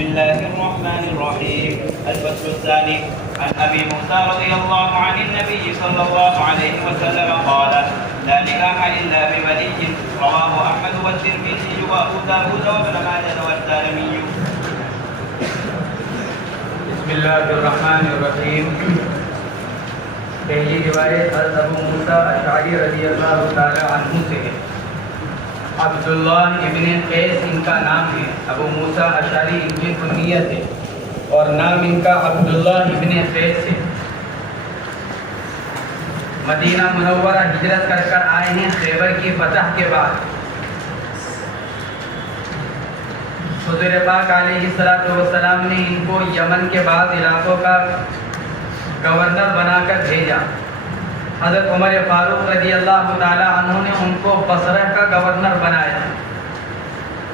بسم الله الرحمن الرحيم. الفصل الثاني. عن أبي موسى رضي الله عن النبي صلى الله عليه وسلم قال: لا نكاح إلا بولي. رواه أحمد والترمذي وأبو داود وابن ماجه والدارمي. بسم اللہ الرحمن الرحیم. پہلی روایت حضرت ابو موسیٰ اشعری رضی اللہ تعالی عنہ سے ہے. عبداللہ ابن قیس ان کا نام ہے. ابو موسیٰ اشعری ان کی کنیت ہے اور نام ان کا عبداللہ ابن قیس ہے. مدینہ منورہ ہجرت کر آئے ہیں خیبر کی فتح کے بعد. حضور پاک علیہ السلام نے ان کو یمن کے بعض علاقوں کا گورنر بنا کر بھیجا. حضرت عمر فاروق رضی اللہ تعالی عنہ نے ان کو بصرہ کا گورنر بنایا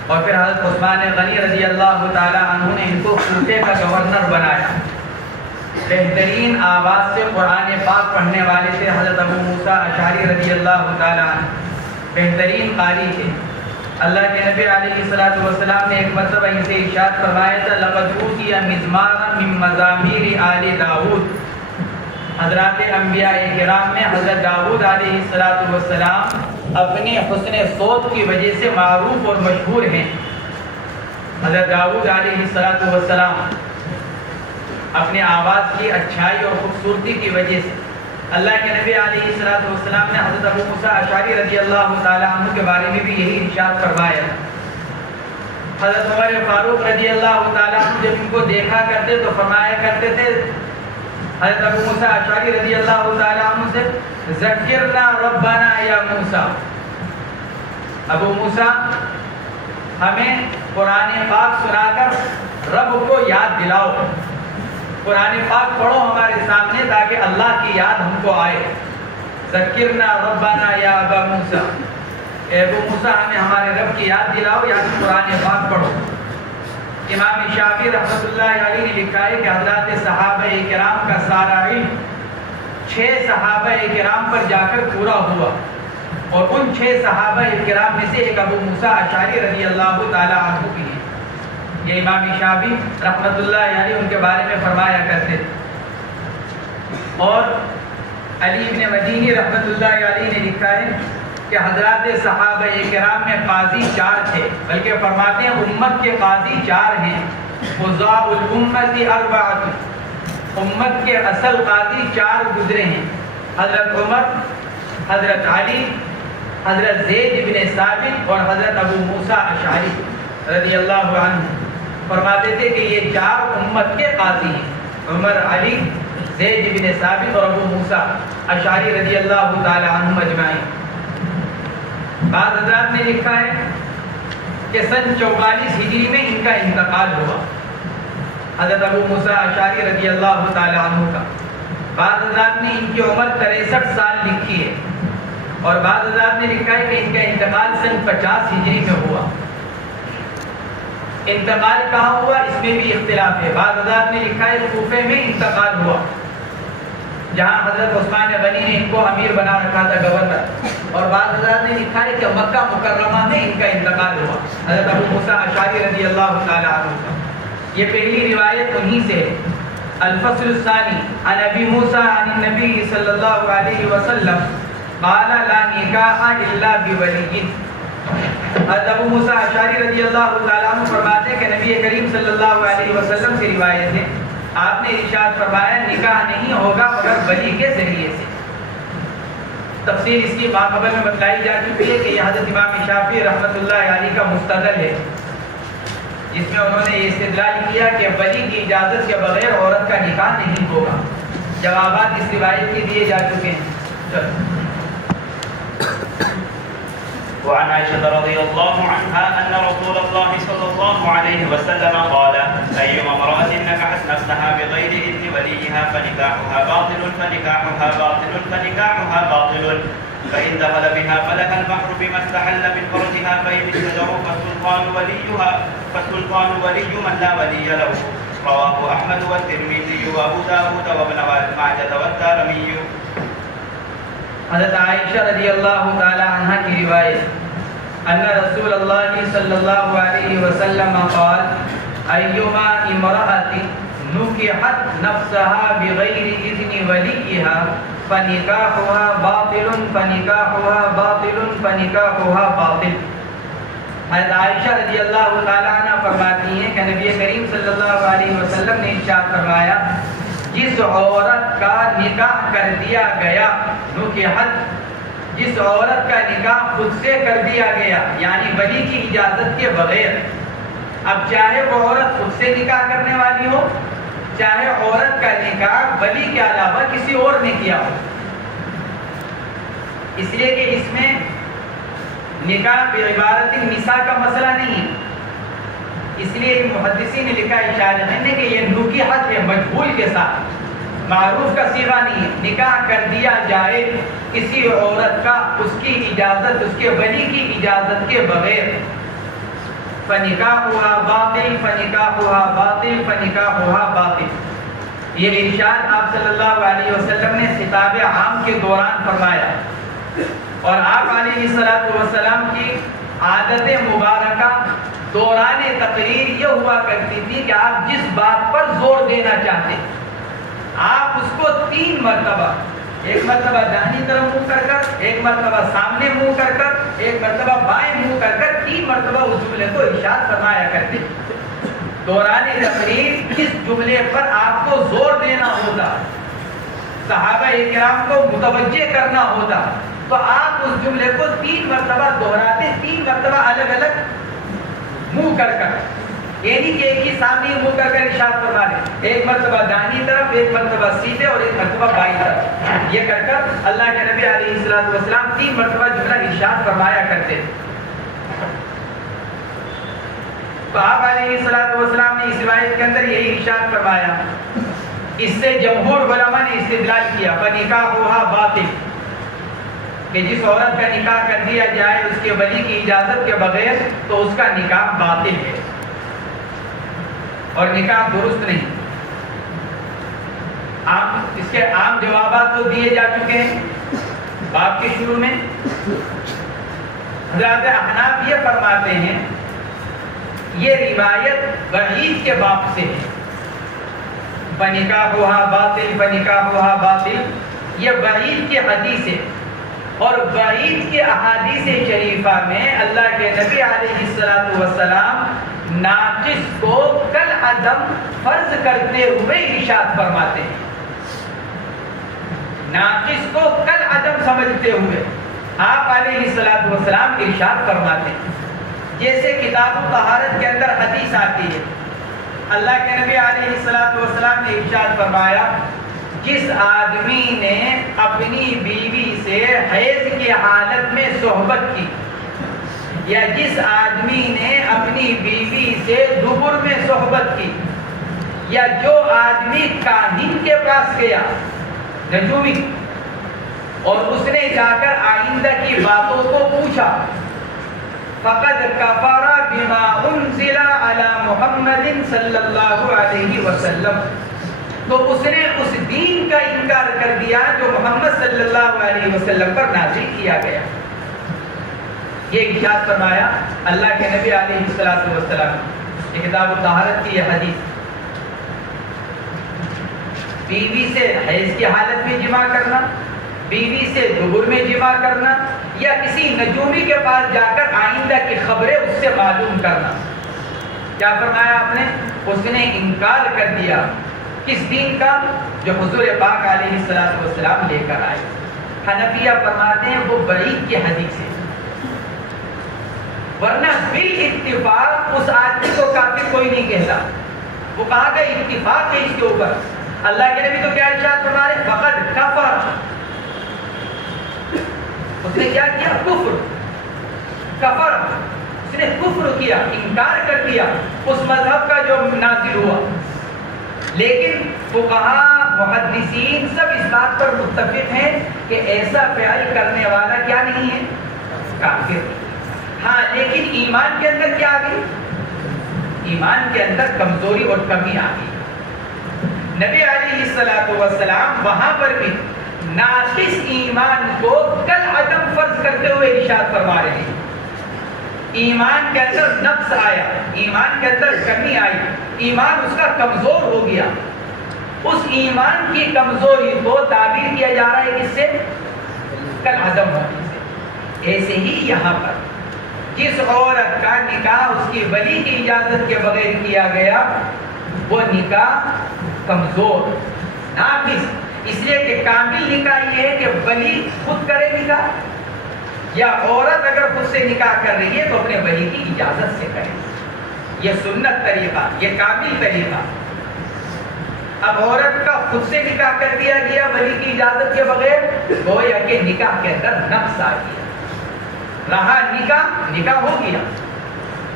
اور پھر حضرت عثمان غنی رضی اللہ تعالی عنہ نے ان کو کوفے کا گورنر بنایا. بہترین آواز سے قرآن پاک پڑھنے والے تھے حضرت ابو موسیٰ اشعری رضی اللہ تعالی عنہ. بہترین قاری تھے. اللہ کے نبی علیہ السلام نے ایک مرتبہ ان سے ارشاد فرمایا تھا: لقد اوتی مزمارا من مزامیر آل داؤد. حضرات انبیاء کرام میں حضرت داؤد علیہ السلام اپنے حسن صوت کی وجہ سے معروف اور مشہور ہیں. حضرت داؤد علیہ السلام اپنے آواز کی اچھائی اور خوبصورتی کی وجہ سے اللہ کے نبی علیہ السلام نے حضرت ابو موسیٰ اشعری رضی اللہ تعالی عنہ کے بارے میں بھی یہی ارشاد فرمایا. حضرت عمر فاروق رضی اللہ تعالی عنہ جب ان کو دیکھا کرتے تو فرمایا کرتے تھے حضرت ابو موسیٰ اشعری رضی اللہ تعالی عنہ سے: ذکرنا ربنا یا موسیٰ. ابو موسیٰ ہمیں قرآن پاک سنا کر رب کو یاد دلاؤ. قرآن پاک پڑھو ہمارے سامنے تاکہ اللہ کی یاد ہم کو آئے. ذکرنا ربنا یا ابا موسیٰ. اے ابو موسیٰ ہمیں ہمارے رب کی یاد دلاؤ یا قرآن پاک پڑھو. امام شافعی رحمۃ اللہ علیہ نے لکھا ہے کہ حضرات صحابہ کرام کا سارا علم 6 صحابہ کرام پر جا کر پورا ہوا اور ان 6 صحابہ کرام میں سے ایک ابو موسیٰ اشعری رضی اللہ تعالی عنہ بھی ہیں. یہ امام شافعی رحمۃ اللہ علیہ ان کے بارے میں فرمایا کرتے تھے. اور علی بن مدینی رحمۃ اللہ علیہ نے لکھا ہے کہ حضرات صحابہ کرام میں قاضی 4 تھے، بلکہ فرماتے ہیں امت کے قاضی 4 ہیں. قضاء الامت 4. امت کے اصل قاضی 4 گزرے ہیں: حضرت عمر، حضرت علی، حضرت زید بن ثابت اور حضرت ابو موسیٰ اشعری رضی اللہ عنہ. فرماتے تھے کہ یہ 4 امت کے قاضی ہیں: عمر، علی، زید بن ثابت اور ابو موسیٰ اشعری رضی اللہ تعالی عنہ اجمعین. بعض حضرات نے لکھا ہے کہ سن 44 ہجری میں ان کا انتقال ہوا، حضرت ابو موسیٰ اشعری رضی اللہ تعالی عنہ کا. بعض حضرات نے ان کی عمر 63 سال لکھی ہے اور بعض حضرات نے لکھا ہے کہ ان کا انتقال سن 50 ہجری میں ہوا. انتقال کہاں ہوا اس میں بھی اختلاف ہے. بعض حضرات نے لکھا ہے کوفے میں انتقال ہوا جہاں حضرت عثمان غنی نے ان کو امیر بنا رکھا تھا، گورنر. اور بعض حضرات نے لکھا ہے کہ مکہ مکرمہ میں ان کا انتقال ہوا حضرت ابو موسیٰ اشعری رضی اللہ تعالی عنہ کا. یہ پہلی روایت انہی سے ہے. الفصل الثانی. عن ابی موسیٰ عن النبی صلی اللہ علیہ وسلم قال لا نکاح الا بولی. حضرت ابو موسیٰ اشعری رضی اللہ تعالی عنہ فرماتے ہیں کہ نبی کریم صلی اللہ علیہ وسلم سے روایت ہے، آپ نے ارشاد فرمایا نکاح نہیں ہوگا مگر ولی کے ذریعے سے. تفسیر اس کی ماقبل میں بتلائی جا چکی ہے کہ یہ حضرت امام شافعی رحمۃ اللہ علیہ کا مستدل ہے، جس میں انہوں نے یہ استدلال کیا کہ ولی کی اجازت کے بغیر عورت کا نکاح نہیں ہوگا. جوابات اس روایت کے دیے جا چکے ہیں. وعن عائشة رضي الله عنها أن رسول الله صلى الله عليه وسلم قال: أيما امرأة نكحت نفسها بغير إذن وليها فنكاحها باطل فنكاحها باطل فنكاحها باطل فإن دخل بها فلها المهر بما استحل من فرجها فإن ازدجروا فالسلطان ولي من لا ولي له. رواه أحمد والترمذي وأبو داود وابن ماجه والدارمي. حضرت عائشہ رضی اللہ تعالی عنہ کی روایت ان رسول اللہ صلی اللہ علیہ وسلم قال ایما امرأۃ نکحت نفسها بغیر اذن ولیها فنکاحها باطل فنکاحها باطل فنکاحها باطل. حضرت عائشہ رضی اللہ تعالیٰ عنہ فرماتی ہیں کہ نبی کریم صلی اللہ علیہ وسلم نے ارشاد فرمایا جس عورت کا نکاح کر دیا گیا، نکحت جس عورت کا نکاح خود سے کر دیا گیا یعنی ولی کی اجازت کے بغیر، اب چاہے وہ عورت خود سے نکاح کرنے والی ہو، چاہے عورت کا نکاح ولی کے علاوہ کسی اور نے کیا ہو، اس لیے کہ اس میں نکاح بعبارت النساء کا مسئلہ نہیں ہے. اس لیے محدثین نے لکھا اشارہ ہے کہ یہ نکحت ہے مجهول کے ساتھ، معروف کا صیغہ نہیں ہے. نکاح کر دیا جائے کسی عورت کا اس کی اجازت، اس کے ولی کی اجازت کے بغیر، فنکاحها باطل فنکاحها باطل فنکاحها باطل. یہ ارشاد آپ صلی اللہ علیہ وسلم نے خطاب عام کے دوران فرمایا، اور آپ علیہ السلام کی عادت مبارکہ دوران تقریر یہ ہوا کرتی تھی کہ آپ جس بات پر زور دینا چاہتے آپ اس کو 3 مرتبہ، ایک مرتبہ داہنی طرف منہ کر کر، ایک مرتبہ سامنے منہ کر کر، ایک مرتبہ بائیں منہ کر کر، 3 مرتبہ اس جملے کو ارشاد فرمایا کرتے. دوران تقریر کس جملے پر آپ کو زور دینا ہوتا، صحابہ کرام کو متوجہ کرنا ہوتا، تو آپ اس جملے کو 3 مرتبہ دہراتے، 3 مرتبہ الگ الگ منہ کر کر، یعنی کہ ایک ہی سامنے منہ کر کر ارشاد فرما دیں، ایک مرتبہ داہنی طرف، ایک مرتبہ سیدھے اور ایک مرتبہ بائیں طرف. یہ کر کر اللہ کے نبی علیہ السلام 3 مرتبہ جملہ ارشاد فرمایا کرتے. تو آپ علیہ السلام نے اس روایت کے اندر یہی ارشاد فرمایا. اس سے جمہور علماء نے استدلال کیا فنکاحها باطل، کہ جس عورت کا نکاح کر دیا جائے اس کے ولی کی اجازت کے بغیر تو اس کا نکاح باطل ہے اور نکاح درست نہیں. اس کے عام جوابات تو دیے جا چکے ہیں باب کے شروع میں. حضرات احناف یہ فرماتے ہیں یہ روایت وعید کے باب سے ہے، فنکاحها باطل فنکاحها باطل، یہ وعید کی حدیث ہے. اور وعید کے احادیث شریفہ میں اللہ کے نبی علیہ السلام ناقص کو کل عدم فرض کرتے ہوئے ارشاد فرماتے ہیں. ناقص کو کل عدم سمجھتے ہوئے آپ علیہ السلام ارشاد فرماتے ہیں. جیسے کتاب طہارت کے اندر حدیث آتی ہے، اللہ کے نبی علیہ السلام نے ارشاد فرمایا جس آدمی نے اپنی بیوی سے حیض کی حالت میں صحبت کی، یا جس آدمی نے اپنی بیوی سے دبر میں صحبت کی، یا جو آدمی کاہن کے پاس گیا، نجومی، اور اس نے جا کر آئندہ کی باتوں کو پوچھا، فقد کفر بما انزل علی محمد صلی اللہ علیہ وسلم، تو اس نے اس دین کا انکار کر دیا جو محمد صلی اللہ علیہ وسلم پر نازل کیا گیا. یہ ارشاد فرمایا اللہ کے نبی علیہ السلام. یہ کتاب طہارت کی یہ حدیث. بیوی سے حیض کی حالت میں جماع کرنا، بیوی سے دبر میں جماع کرنا، یا کسی نجومی کے پاس جا کر آئندہ کی خبریں اس سے معلوم کرنا، کیا فرمایا آپ نے؟ اس نے انکار کر دیا کس دین کا؟ جو حضور پاک علیہ السلام لے کر آئے. حنفیہ فرماتے ہیں وہ وعید کی حدیث ہے، ورنہ بالاتفاق اس آدمی کو کافر کوئی نہیں کہتا. وہ کہا کہ اتفاق ہے اس کے اوپر. اللہ کے نبی تو کیا ارشاد فرما رہے؟ فقد کفر، اس نے کیا کیا؟ کفر، کفر، اس نے کفر کیا، انکار کر دیا اس مذہب کا جو نازل ہوا. لیکن فقہاء محدثین سب اس بات پر متفق ہیں کہ ایسا فعل کرنے والا کیا نہیں ہے؟ کافر. ہاں لیکن ایمان کے اندر کیا آ گئی؟ ایمان کے اندر کمزوری اور کمی آ گئی. نبی علیہ السلام وہاں پر بھی ناقص ایمان کو کل عدم فرض کرتے ہوئے ارشاد فرما رہے ہیں. ایمان کے اندر نقص آیا، ایمان کے اندر کمی آئی، ایمان اس کا کمزور ہو گیا، اس ایمان کی کمزوری کو تعبیر کیا جا رہا ہے کس سے؟ کالعدم ہونے سے۔ ایسے ہی یہاں پر جس عورت کا نکاح اس کی ولی کی اجازت کے بغیر کیا گیا وہ نکاح کمزور، ناقص، اس لیے کہ کامل نکاح یہ ہے کہ ولی خود کرے نکاح، یا عورت اگر خود سے نکاح کر رہی ہے تو اپنے ولی کی اجازت سے کرے۔ یہ سنت طریقہ، یہ کامل طریقہ۔ اب عورت کا خود سے نکاح کر دیا گیا ولی کی اجازت کے بغیر، گویا کہ نکاح کے اندر نقص آ گیا، رہا نکاح ہو گیا۔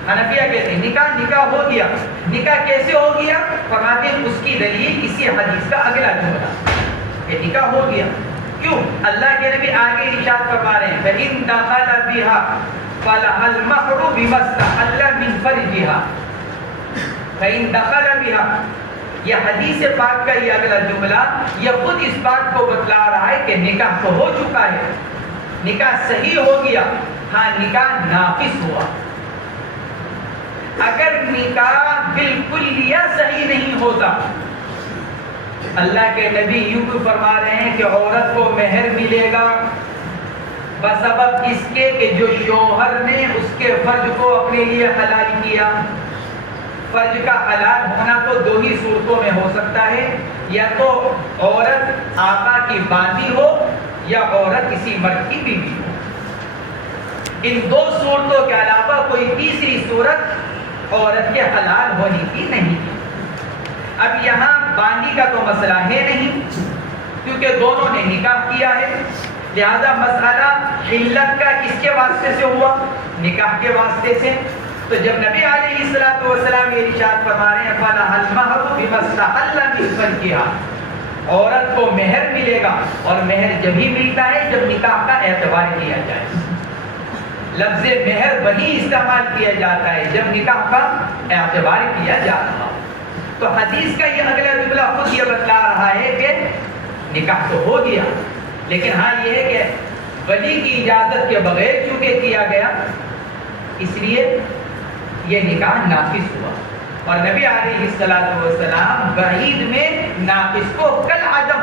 حنفیہ کہتے ہیں نکاح ہو گیا۔ نکاح کیسے ہو گیا؟ فرماتے ہیں اس کی دلیل اسی حدیث کا اگلا جملہ کہ نکاح ہو گیا۔ کیوں؟ اللہ کے نبی آگے ارشاد فرما رہے ہیں فَإِن دَخَلَ بِهَا فَلَهَا الْمَهْرُ بِمَا اسْتَحَلَّ مِنْ فَرْجِهَا۔ فَإِن دَخَلَ بِهَا، یہ حدیث پاک کا یہ اگلا جملہ یہ خود اس بات کو بتلا رہا ہے کہ نکاح تو ہو چکا ہے، نکاح صحیح ہو گیا، ہاں نکاح ناقص ہوا۔ اگر نکاح بالکل یا صحیح نہیں ہوتا، اللہ کے نبی یوں فرما رہے ہیں کہ عورت کو مہر ملے گا بسبب اس کے کہ جو شوہر نے اس کے فرج کو اپنے لیے حلال کیا۔ فرج کا حلال ہونا تو دو ہی صورتوں میں ہو سکتا ہے، یا تو عورت آقا کی باندھی ہو یا عورت کسی مرد کی بیوی ہو۔ ان دو صورتوں کے علاوہ کوئی تیسری صورت عورت کے حلال ہونے کی نہیں ہے۔ اب یہاں باندھی کا تو مسئلہ ہے نہیں کیونکہ دونوں نے نکاح کیا ہے، لہذا مسئلہ علت کا کس کے واسطے سے ہوا؟ نکاح کے واسطے سے۔ تو جب نبی علیہ الصلوۃ والسلام یہ ارشاد فرما رہے ہیں فَلَهَا الْمَهْرُ بِمَا اسْتَحَلَّ مِنْ فَرْجِهَا، عورت کو مہر ملے گا، اور مہر جب ہی ملتا ہے جب نکاح کا اعتبار کیا جائے۔ لفظ مہر وہی استعمال کیا جاتا ہے جب نکاح کا اعتبار کیا جا رہا ہو۔ تو حدیث کا یہ اگلا جملہ خود یہ بتلا رہا ہے کہ نکاح تو ہو گیا، لیکن ہاں یہ ہے کہ ولی کی اجازت کے بغیر چونکہ کیا گیا اس لیے یہ نکاح ناقص ہوا۔ اور نبی علیہ السلام وعید میں ناقص کو کالعدم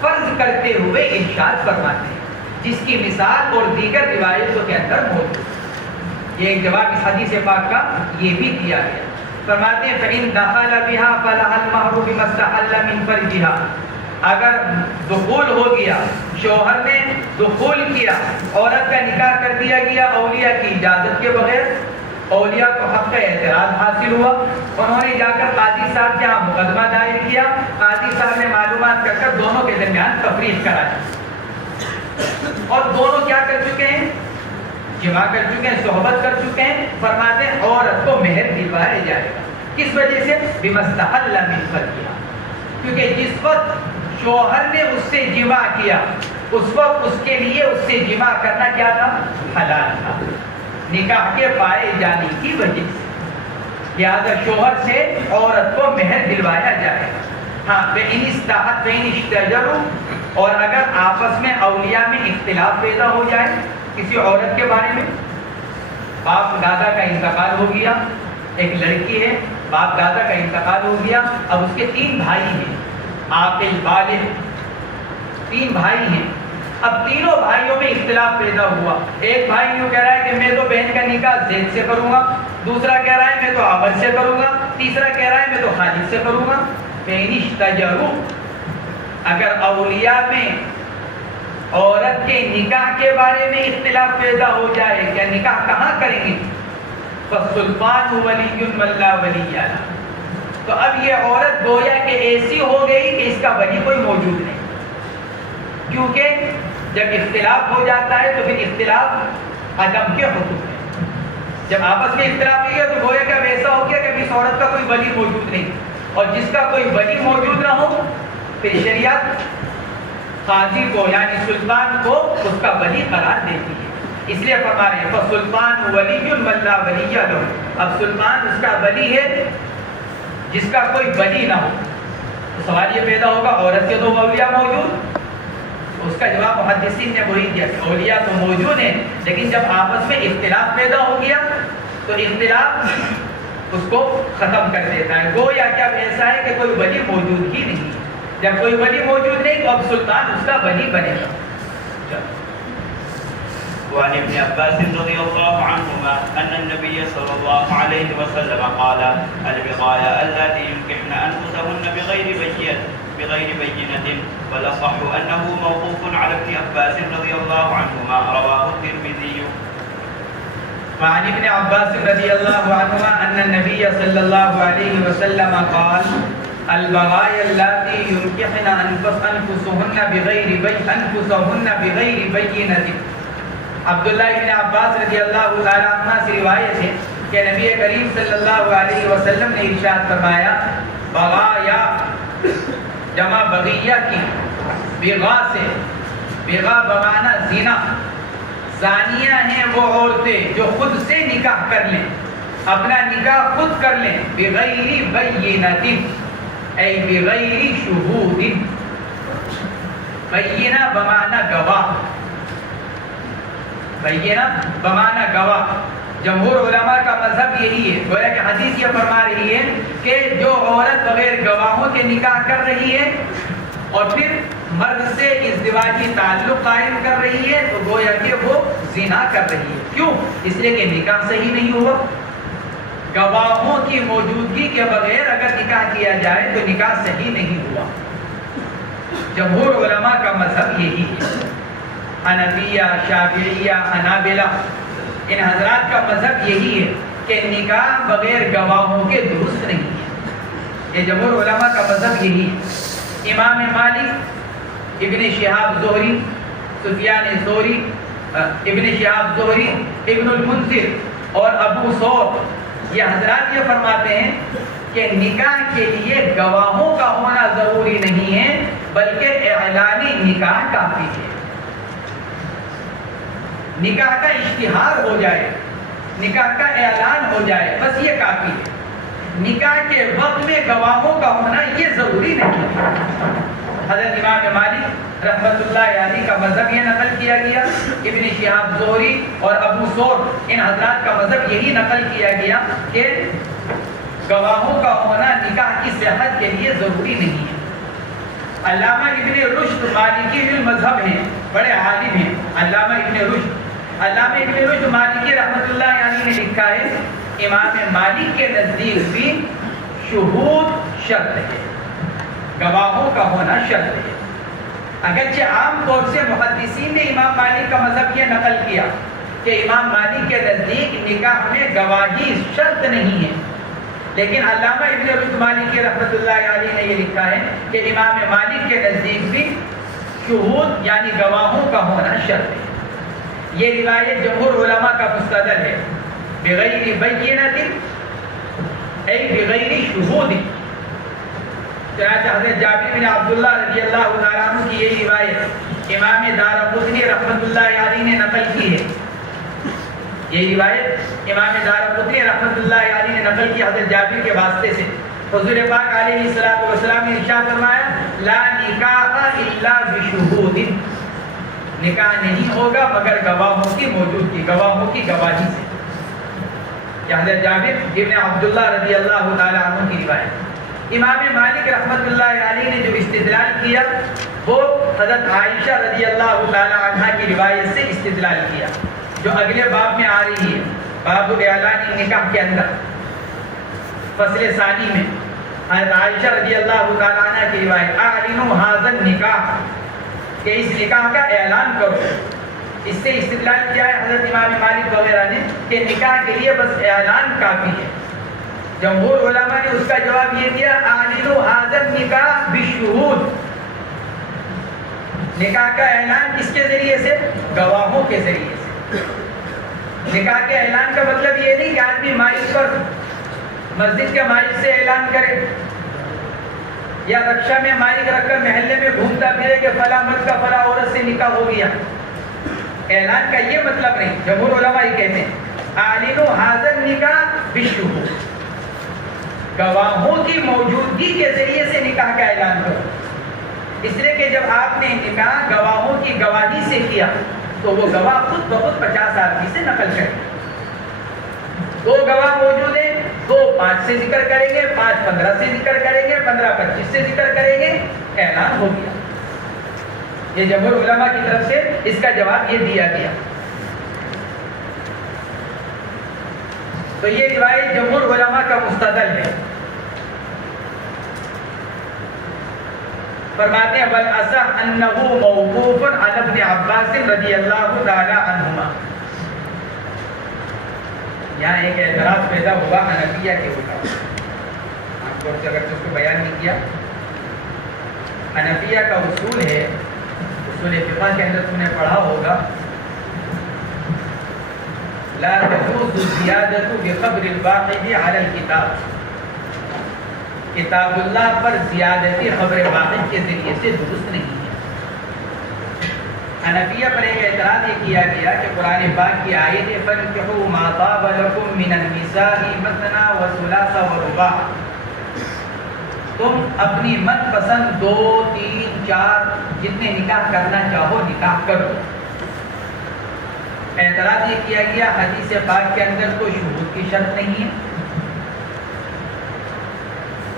فرض کرتے ہوئے ارشاد فرماتے ہیں، جس کی مثال اور دیگر روایتوں کے اندر موجود ہے۔ یہ ایک جواب اس حدیث پاک کا یہ بھی دیا گیا۔ فرماتے ہیں فَإِن دَخَلَ بِهَا فَلَهَا الْمَهْرُ بِمَا اسْتَحَلَّ مِنْ فَرْجِهَا، اگر دخول ہو گیا، شوہر نے دخول کیا، عورت کا نکاح کر دیا گیا اولیاء کی اجازت کے بغیر، اولیاء کو حق کا اعتراض حاصل ہوا، انہوں نے جا کر قاضی صاحب کے ہاں مقدمہ دائر کیا، قاضی صاحب نے معلومات کر کر دونوں کے درمیان تفریق کرائی، اور دونوں کیا کر چکے ہیں؟ جمع کر چکے ہیں، صحبت کر چکے ہیں۔ فرماتے ہیں عورت کو مہر دلوایا جائے گا، کس وجہ سے؟ بِمَا اسْتَحَلَّ مِنْ فَرْجِهَا، کیونکہ جس وقت شوہر نے اس سے جمع کیا اس وقت اس کے لیے اس سے جمع کرنا کیا تھا؟ حلال تھا، نکاح کے پائے جانے کی وجہ سے، لہذا شوہر سے عورت کو مہر دلوایا جائے گا۔ ہاں فَإِنِ اسْتَحَتْ فَإِنِ اشْتَجَرُوا، اور اگر آپس میں اولیاء میں اختلاف پیدا ہو جائے کسی عورت کے بارے میں، باپ دادا کا انتقال ہو گیا، ایک لڑکی ہے، باپ دادا کا انتقال ہو گیا، اب اس کے 3 بھائی ہیں، عاقل بالغ 3 بھائی ہیں، اب تینوں بھائیوں میں اختلاف پیدا ہوا۔ ایک بھائی یوں کہہ رہا ہے کہ میں تو بہن کا نکاح زید سے کروں گا، دوسرا کہہ رہا ہے میں تو عمر سے کروں گا، تیسرا کہہ رہا ہے میں تو خالد سے کروں گا۔ فَإِنِ اشْتَجَرُوا، اگر اولیاء میں عورت کے نکاح کے بارے میں اختلاف پیدا ہو جائے کہ نکاح کہاں کریں گے، فَالسُّلْطَانُ وَلِيٌّ مَن لَّا وَلِيَّ لَهُ، تو اب یہ عورت گویا کہ ایسی ہو گئی کہ اس کا ولی کوئی موجود نہیں، کیونکہ جب اختلاف ہو جاتا ہے تو پھر اختلاف عدم کے حکم ہے۔ جب آپس میں اختلاف ہو گیا تو گویا کہ اب ایسا ہو گیا کہ اس عورت کا کوئی ولی موجود نہیں، اور جس کا کوئی ولی موجود نہ ہو پھر شریعت قاضی کو یعنی سلطان کو اس کا ولی قرار دیتی ہے۔ اس لیے فرما رہے ہیں فَالسُّلْطَانُ وَلِيٌّ مَن لَّا وَلِيَّ لَهُ، اب سلطان اس کا ولی ہے جس کا کوئی ولی نہ ہو۔ تو سوال یہ پیدا ہوگا عورت کے تو اولیاء موجود، اس کا جواب محدثین نے وہی دیا کہ اولیاء تو موجود ہیں، لیکن جب آپس میں اختلاف پیدا ہو گیا تو اختلاف اس کو ختم کر دیتا ہے۔ گویا کہ اب ایسا ہے کہ کوئی ولی موجود ہی نہیں، جب کوئی ولی موجود نہیں تو اب سلطان اس کا ولی بنے گا۔ وعن ابن عباس رضي الله عنهما أن النبي صلى الله عليه وسلم قال: البغايا اللاتي ينكحن أنفسهن بغير بينة، والأصح أنه موقوف على ابن عباس رضي الله عنهما، رواه الترمذي۔ وعن ابن عباس رضي الله عنهما أن النبي صلى الله عليه وسلم قال: البغايا اللاتي ينكحن أنفسهن بغير بينة۔ عبداللہ ابن عباس رضی اللہ تعالیٰ عنہ سے روایت ہے کہ نبی کریم صلی اللہ علیہ وسلم نے ارشاد فرمایا، بغایا جمع بغیہ کی، بغا سے، بغا بمعنی زنا، زانیہ ہیں وہ عورتیں جو خود سے نکاح کر لیں، اپنا نکاح خود کر لیں، بغیر بینۃ ای بغیر شہود، بینہ بمعنی گواہ، بینہ بمعنی گواہ۔ جمہور علماء کا مذہب یہی ہے، گویا کہ حدیث یہ فرما رہی ہے کہ جو عورت بغیر گواہوں کے نکاح کر رہی ہے اور پھر مرد سے ازدواجی تعلق قائم کر رہی ہے تو گویا کہ وہ زنا کر رہی ہے۔ کیوں؟ اس لیے کہ نکاح صحیح نہیں ہوا۔ گواہوں کی موجودگی کے بغیر اگر نکاح کیا جائے تو نکاح صحیح نہیں ہوا۔ جمہور علماء کا مذہب یہی ہے۔ حنفیہ، شافعیہ، حنابلہ، ان حضرات کا مذہب یہی ہے کہ نکاح بغیر گواہوں کے درست نہیں ہے۔ یہ جمہور علماء کا مذہب یہی ہے۔ امام مالک، ابن شہاب زہری، سفیان ثوری، ابن شہاب زہری، ابن المنذر اور ابو ثور، یہ حضرات یہ فرماتے ہیں کہ نکاح کے لیے گواہوں کا ہونا ضروری نہیں ہے بلکہ اعلانی نکاح کافی ہے۔ نکاح کا اشتہار ہو جائے، نکاح کا اعلان ہو جائے، بس یہ کافی ہے۔ نکاح کے وقت میں گواہوں کا ہونا یہ ضروری نہیں ہے۔ حضرت امام مالک رحمۃ اللہ علیہ کا مذہب یہ نقل کیا گیا، ابن شہاب زہری اور ابو ثور ان حضرات کا مذہب یہی نقل کیا گیا کہ گواہوں کا ہونا نکاح کی صحت کے لیے ضروری نہیں ہے۔ علامہ ابن رشد مالکی المذہب ہیں، بڑے عالم ہیں۔ علامہ ابن رشد مالکی رحمۃ اللہ علیہ نے لکھا ہے، امام مالک کے نزدیک بھی شہود شرط ہے، گواہوں کا ہونا شرط ہے۔ اگرچہ عام طور سے محدثین نے امام مالک کا مذہب یہ نقل کیا کہ امام مالک کے نزدیک نکاح میں گواہی شرط نہیں ہے، لیکن علامہ ابن رشد مالکی رحمۃ اللہ علیہ نے یہ لکھا ہے کہ امام مالک کے نزدیک بھی شہود یعنی گواہوں کا ہونا شرط ہے۔ یہ روایت جمہور علماء کا مستدل ہے، بغیر بینۃ ای بغیر شہود۔ چنانچہ حضرت جابر بن عبداللہ رضی اللہ تعالیٰ عنہ کی یہ روایت امام دارقطنی رحمۃ اللہ علیہ نے نقل کی ہے۔ یہ روایت امام دارقطنی رحمۃ اللہ علیہ نے نقل کی حضرت جابر کے واسطے سے۔ حضور پاک علیہ السلام نے ارشاد فرمایا، لا نکاح الا بشہود، نکاح نہیں ہوگا مگر گواہوں کی موجودگی، گواہوں کی گواہی سے۔ یہ حضرت جابر ابن عبداللہ رضی اللہ تعالیٰ عنہ کی روایت۔ امام مالک رحمۃ اللہ علیہ نے جو استدلال کیا وہ حضرت عائشہ رضی اللہ تعالیٰ عنہ کی روایت سے استدلال کیا، جو اگلے باب میں آ رہی ہے، باب اعلان نکاح کے اندر فصل ثانی میں۔ حضرت عائشہ رضی اللہ تعالیٰ عنہ کی روایت، اعلنوا ھذا النکاح، کہ اس نکاح کا اعلان کرو۔ اس سے استدلال کیا ہے حضرت امام مالک وغیرہ نے کہ نکاح کے لیے بس اعلان کافی ہے۔ جمہور علماء نے اس کا جواب یہ دیا، اعلنوا ھذا النکاح بالشہود، نکاح کا اعلان کس کے ذریعے سے؟ گواہوں کے ذریعے سے۔ نکاح کے اعلان کا مطلب یہ نہیں کہ آدمی مائک پر، مسجد کے مائک سے اعلان کرے یا رکشا میں مائک رکھ کر محلے میں گھومتا پھرے کہ فلاں مرد کا فلاں عورت سے نکاح ہو گیا۔ اعلان کا یہ مطلب نہیں، جمہور علماء یہ کہتے ہیں اعلنوا ھذا النکاح بالشہود، گواہوں کی موجودگی کے ذریعے سے نکاح کا اعلان کرو۔ اس لیے کہ جب آپ نے نکاح گواہوں کی گواہی سے کیا تو وہ گواہ خود بخود 50 آدمی سے نقل کریں گے. 2 گواہ موجود ہیں، 2 5 سے ذکر کریں گے، 5 15 سے ذکر کریں گے، 15 25 سے ذکر کریں گے، اعلان ہو گیا. یہ جمہور علماء کی طرف سے اس کا جواب یہ دیا گیا. تو یہ روایت جمہور علماء کا مستدل ہے. فرماتے ہیں والاصح انه موقوف علی ابن عباس رضی اللہ تعالی عنہما. یہاں ایک اعتراض پیدا ہوا حنفیہ کے اوپر. عام طور سے اگر اس کو بیان نہیں کیا، حنفیہ کا اصول ہے، اصول فقہ کے اندر تم نے پڑھا ہوگا، لا تجوز زیادت بخبر الواحد علی الکتاب. کتاب اللہ پر زیادتی خبر واحد کے ذریعے سے درست نہیں ہے. حنفیہ پر ایک اعتراض یہ کیا گیا کہ قرآن پاک کی آیت فَانْكِحُوا مَا طَابَ لَكُم مِّنَ النِّسَاءِ مَثْنَىٰ وَثُلَاثَ وَرُبَاعَ. تم اپنی من پسند 2 3 4 جتنے نکاح کرنا چاہو نکاح کرو. اعتراض یہ کیا گیا حدیث پاک کے اندر کوئی شہود کی شرط نہیں ہے.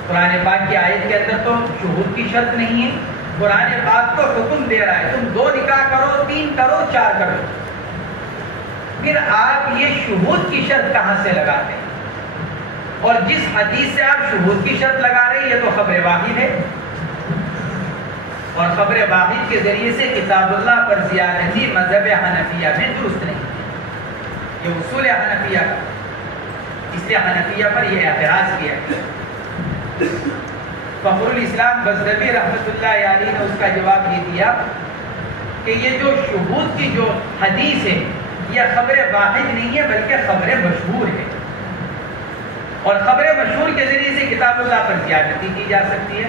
قرآن پاک کی آیت کے اندر تو شہود کی شرط نہیں ہے. قرآن پاک کو حکم دے رہا ہے تم 2 نکاح کرو، 3 کرو، 4 کرو. پھر آپ یہ شہود کی شرط کہاں سے لگاتے ہیں؟ اور جس حدیث سے آپ شہود کی شرط لگا رہے ہیں یہ تو خبر واحد ہے، اور خبر واحد کے ذریعے سے کتاب اللہ پر زیادتی مذہب حنفیہ میں درست نہیں ہے. یہ اصول حنفیہ کا، اس لیے حنفیہ پر یہ اعتراض کیا گیا. فخر الاسلام بزدبی رحمۃ اللہ علیہ نے اس کا جواب یہ دیا کہ یہ جو شہود کی جو حدیث ہے یہ خبر واحد نہیں ہے بلکہ خبر مشہور ہے، اور خبر مشہور کے ذریعے سے کتاب اللہ پر زیادتی کی جا سکتی ہے.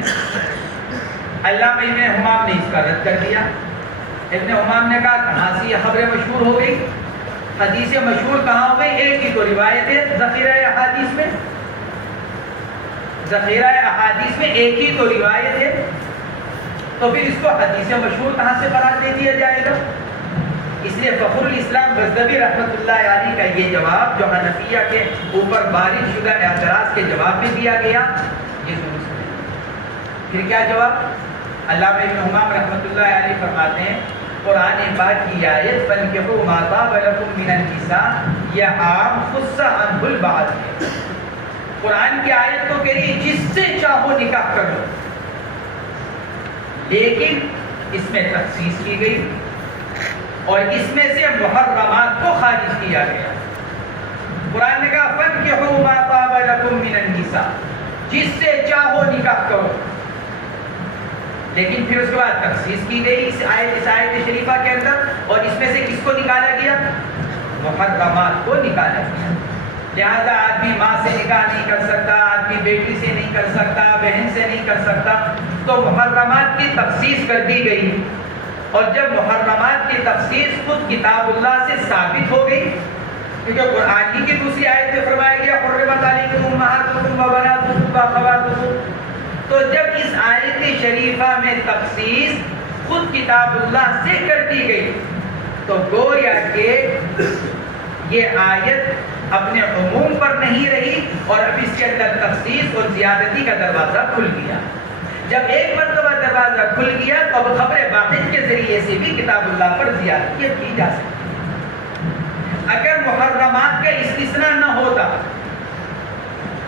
علامہ ابن حمام نے اس کا رد کر دیا. ابن حمام نے کہا کہاں سے یہ خبر مشہور ہو گئی؟ حدیث مشہور کہاں ہو گئی؟ ایک ہی تو روایت ہے ذخیرہ احادیث میں. ذخیرہ احادیث میں ایک ہی تو روایت ہے، تو پھر اس کو حدیث مشہور کہاں سے قرار دے دیا جائے گا؟ اس لیے فخر الاسلام بزدبی رحمۃ اللہ علیہ کا یہ جواب جو حنفیہ کے اوپر وارد شدہ اعتراض کے جواب میں دیا گیا یہ درست ہے. پھر کیا جواب؟ علامہ ابن حمام رحمۃ اللہ علیہ فرماتے ہیں قرآن پاک کی آیت فَانْكِحُوا مَا طَابَ لَكُم مِّنَ النِّسَاءِ یہ عام خُصَّ عَنْهُ الْبَعْض ہے. قرآن کی آیت تو کہہ رہی ہے جس سے چاہو نکاح کرو، لیکن اس میں تخصیص کی گئی اور اس میں سے محرمات کو خارج کیا گیا. قرآن نے کہا فَانْكِحُوا مَا طَابَ لَكُم مِّنَ النِّسَاءِ جس سے چاہو نکاح کرو، لیکن پھر اس کے بعد تخصیص کی گئی اس آیت شریفہ کے اندر، اور اس میں سے کس کو نکالا گیا؟ محرمات کو نکالا گیا. لہذا آدمی ماں سے نکاح نہیں کر سکتا، آدمی بیٹی سے نہیں کر سکتا، بہن سے نہیں کر سکتا. تو محرمات کی تخصیص کر دی گئی، اور جب محرمات کی تخصیص خود کتاب اللہ سے ثابت ہو گئی، کیونکہ قرآن ہی کی دوسری آیت میں فرمایا گیا حرمت علیکم امہاتکم و بناتکم و اخواتکم. تو جب اس آیت شریفہ میں تخصیص خود کتاب اللہ سے کر دی گئی تو گویا کہ یہ آیت اپنے عموم پر نہیں رہی، اور اب اس کے اندر تخصیص اور زیادتی کا دروازہ کھل گیا. جب ایک مرتبہ دروازہ کھل گیا تو اب خبر واحد کے ذریعے سے بھی کتاب اللہ پر زیادتی کی جا سکتی. اگر محرمات کا استثناء نہ ہوتا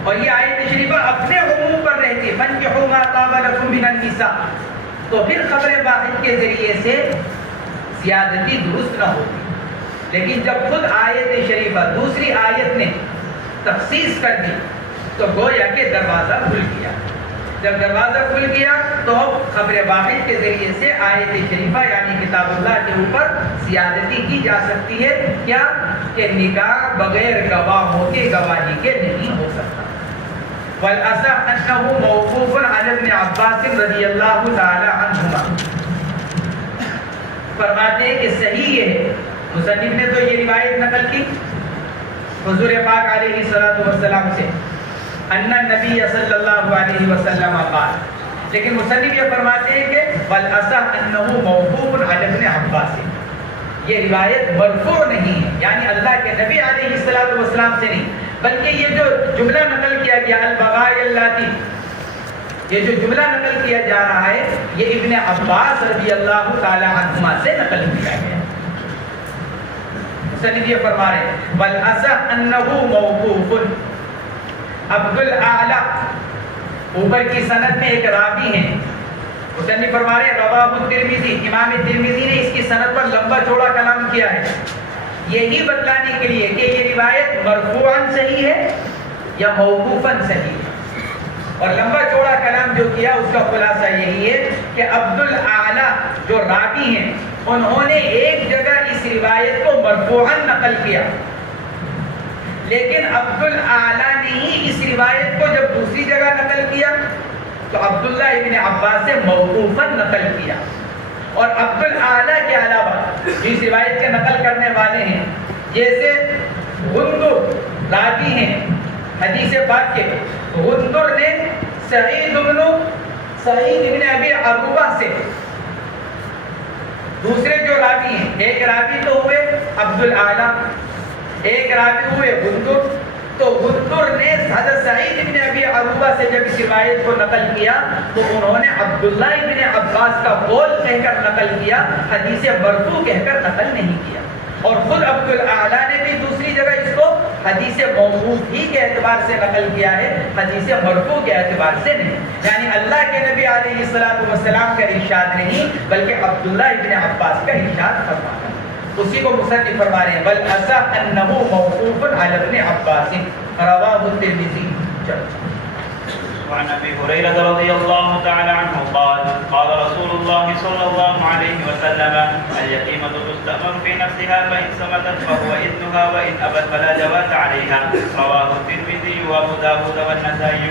اور یہ آیت شریفہ اپنے عموم پر رہتی فَانْكِحُوا مَا طَابَ لَكُم مِّنَ النِّسَاءِ تو پھر خبر واحد کے ذریعے سے زیادتی درست نہ ہوتی. لیکن جب خود آیت شریفہ دوسری آیت نے تخصیص کر دی تو گویا کہ دروازہ کھل گیا. جب دروازہ کھل گیا تو خبر واحد کے ذریعے سے آیت شریفہ یعنی کتاب اللہ کے اوپر زیادتی کی جا سکتی ہے. کیا کہ نکاح بغیر گواہوں کی گواہی کے نہیں ہو سکتا. والأصح أنه موقوف على ابن عباس رضی اللہ تعالی عنہما. فرماتے ہیں کہ صحیح یہ ہے، مصنف نے تو یہ روایت نقل کی حضور پاک علیہ الصلوۃ والسلام سے ان النبی صلی اللہ علیہ وسلم قال لیکن مصنف یہ فرماتے ہیں کہ والاصح انه موقوف علی ابن عباس، یہ روایت مرفوع نہیں ہے، یعنی اللہ کے نبی علیہ الصلوۃ والسلام سے نہیں، بلکہ یہ جو جملہ نقل کیا گیا البغایا اللاتی، یہ جو جملہ نقل کیا جا رہا ہے یہ ابن عباس رضی اللہ تعالی عنہما سے نقل کیا گیا۔ مصنف یہ فرما رہے ہیں والاصح انه موقوف، عبد الاعلی اوپر کی سند میں ایک راوی ہیں، مصنف فرما رہے ہیں رواہ الترمذی، امام ترمذی نے اس کی سند پر لمبا چوڑا کلام کیا ہے، یہی بتلانے کے لیے کہ یہ روایت مرفوعاً صحیح ہے یا موقوفاً صحیح ہے، اور لمبا چوڑا کلام جو کیا اس کا خلاصہ یہی ہے کہ عبد الاعلی جو راوی ہیں انہوں نے ایک جگہ اس روایت کو مرفوعاً نقل کیا، لیکن عبد الاعلی نے ہی اس روایت کو جب دوسری جگہ نقل کیا تو عبداللہ ابن عباس سے موقوفاً نقل کیا، اور عبد الاعلی کے علاوہ جو اس روایت کے نقل کرنے والے ہیں جیسے غندر راوی ہیں حدیث پاک کے، غندر نے سعید ابن ابی عروبہ سے، دوسرے جو راوی ہیں ایک راوی تو ہوئے عبد الاعلی، ایک راوی ہوئے غندر، تو غندر نے حضرت سعید ابن ابی عروبہ سے جب اس روایت کو نقل کیا تو انہوں نے عبداللہ ابن عباس کا قول کہہ کر نقل کیا، حدیث مرفوع کہہ کر نقل نہیں کیا، اور خود عبد الاعلی نے بھی دوسری جگہ اس کو حدیث موقوف ہی کے اعتبار سے نقل کیا ہے، حدیث مرفوع کے اعتبار سے نہیں، یعنی اللہ کے نبی علیہ الصلوۃ والسلام کا ارشاد نہیں بلکہ عبداللہ ابن عباس کا ارشاد فرمانا، اسی کو مصنف فرما رہے ہیں والاصح انه موقوف علی ابن عباس رواہ الترمذی۔ وعن ابي هريره رضي الله تعالى عنه قال قال رسول الله صلى الله عليه وسلم اليتيمة تستأمر في نفسها فإن سمتت فهو إذنها وإن أبت فلا جواز عليها، رواه الترمذي وأبو داود والنسائي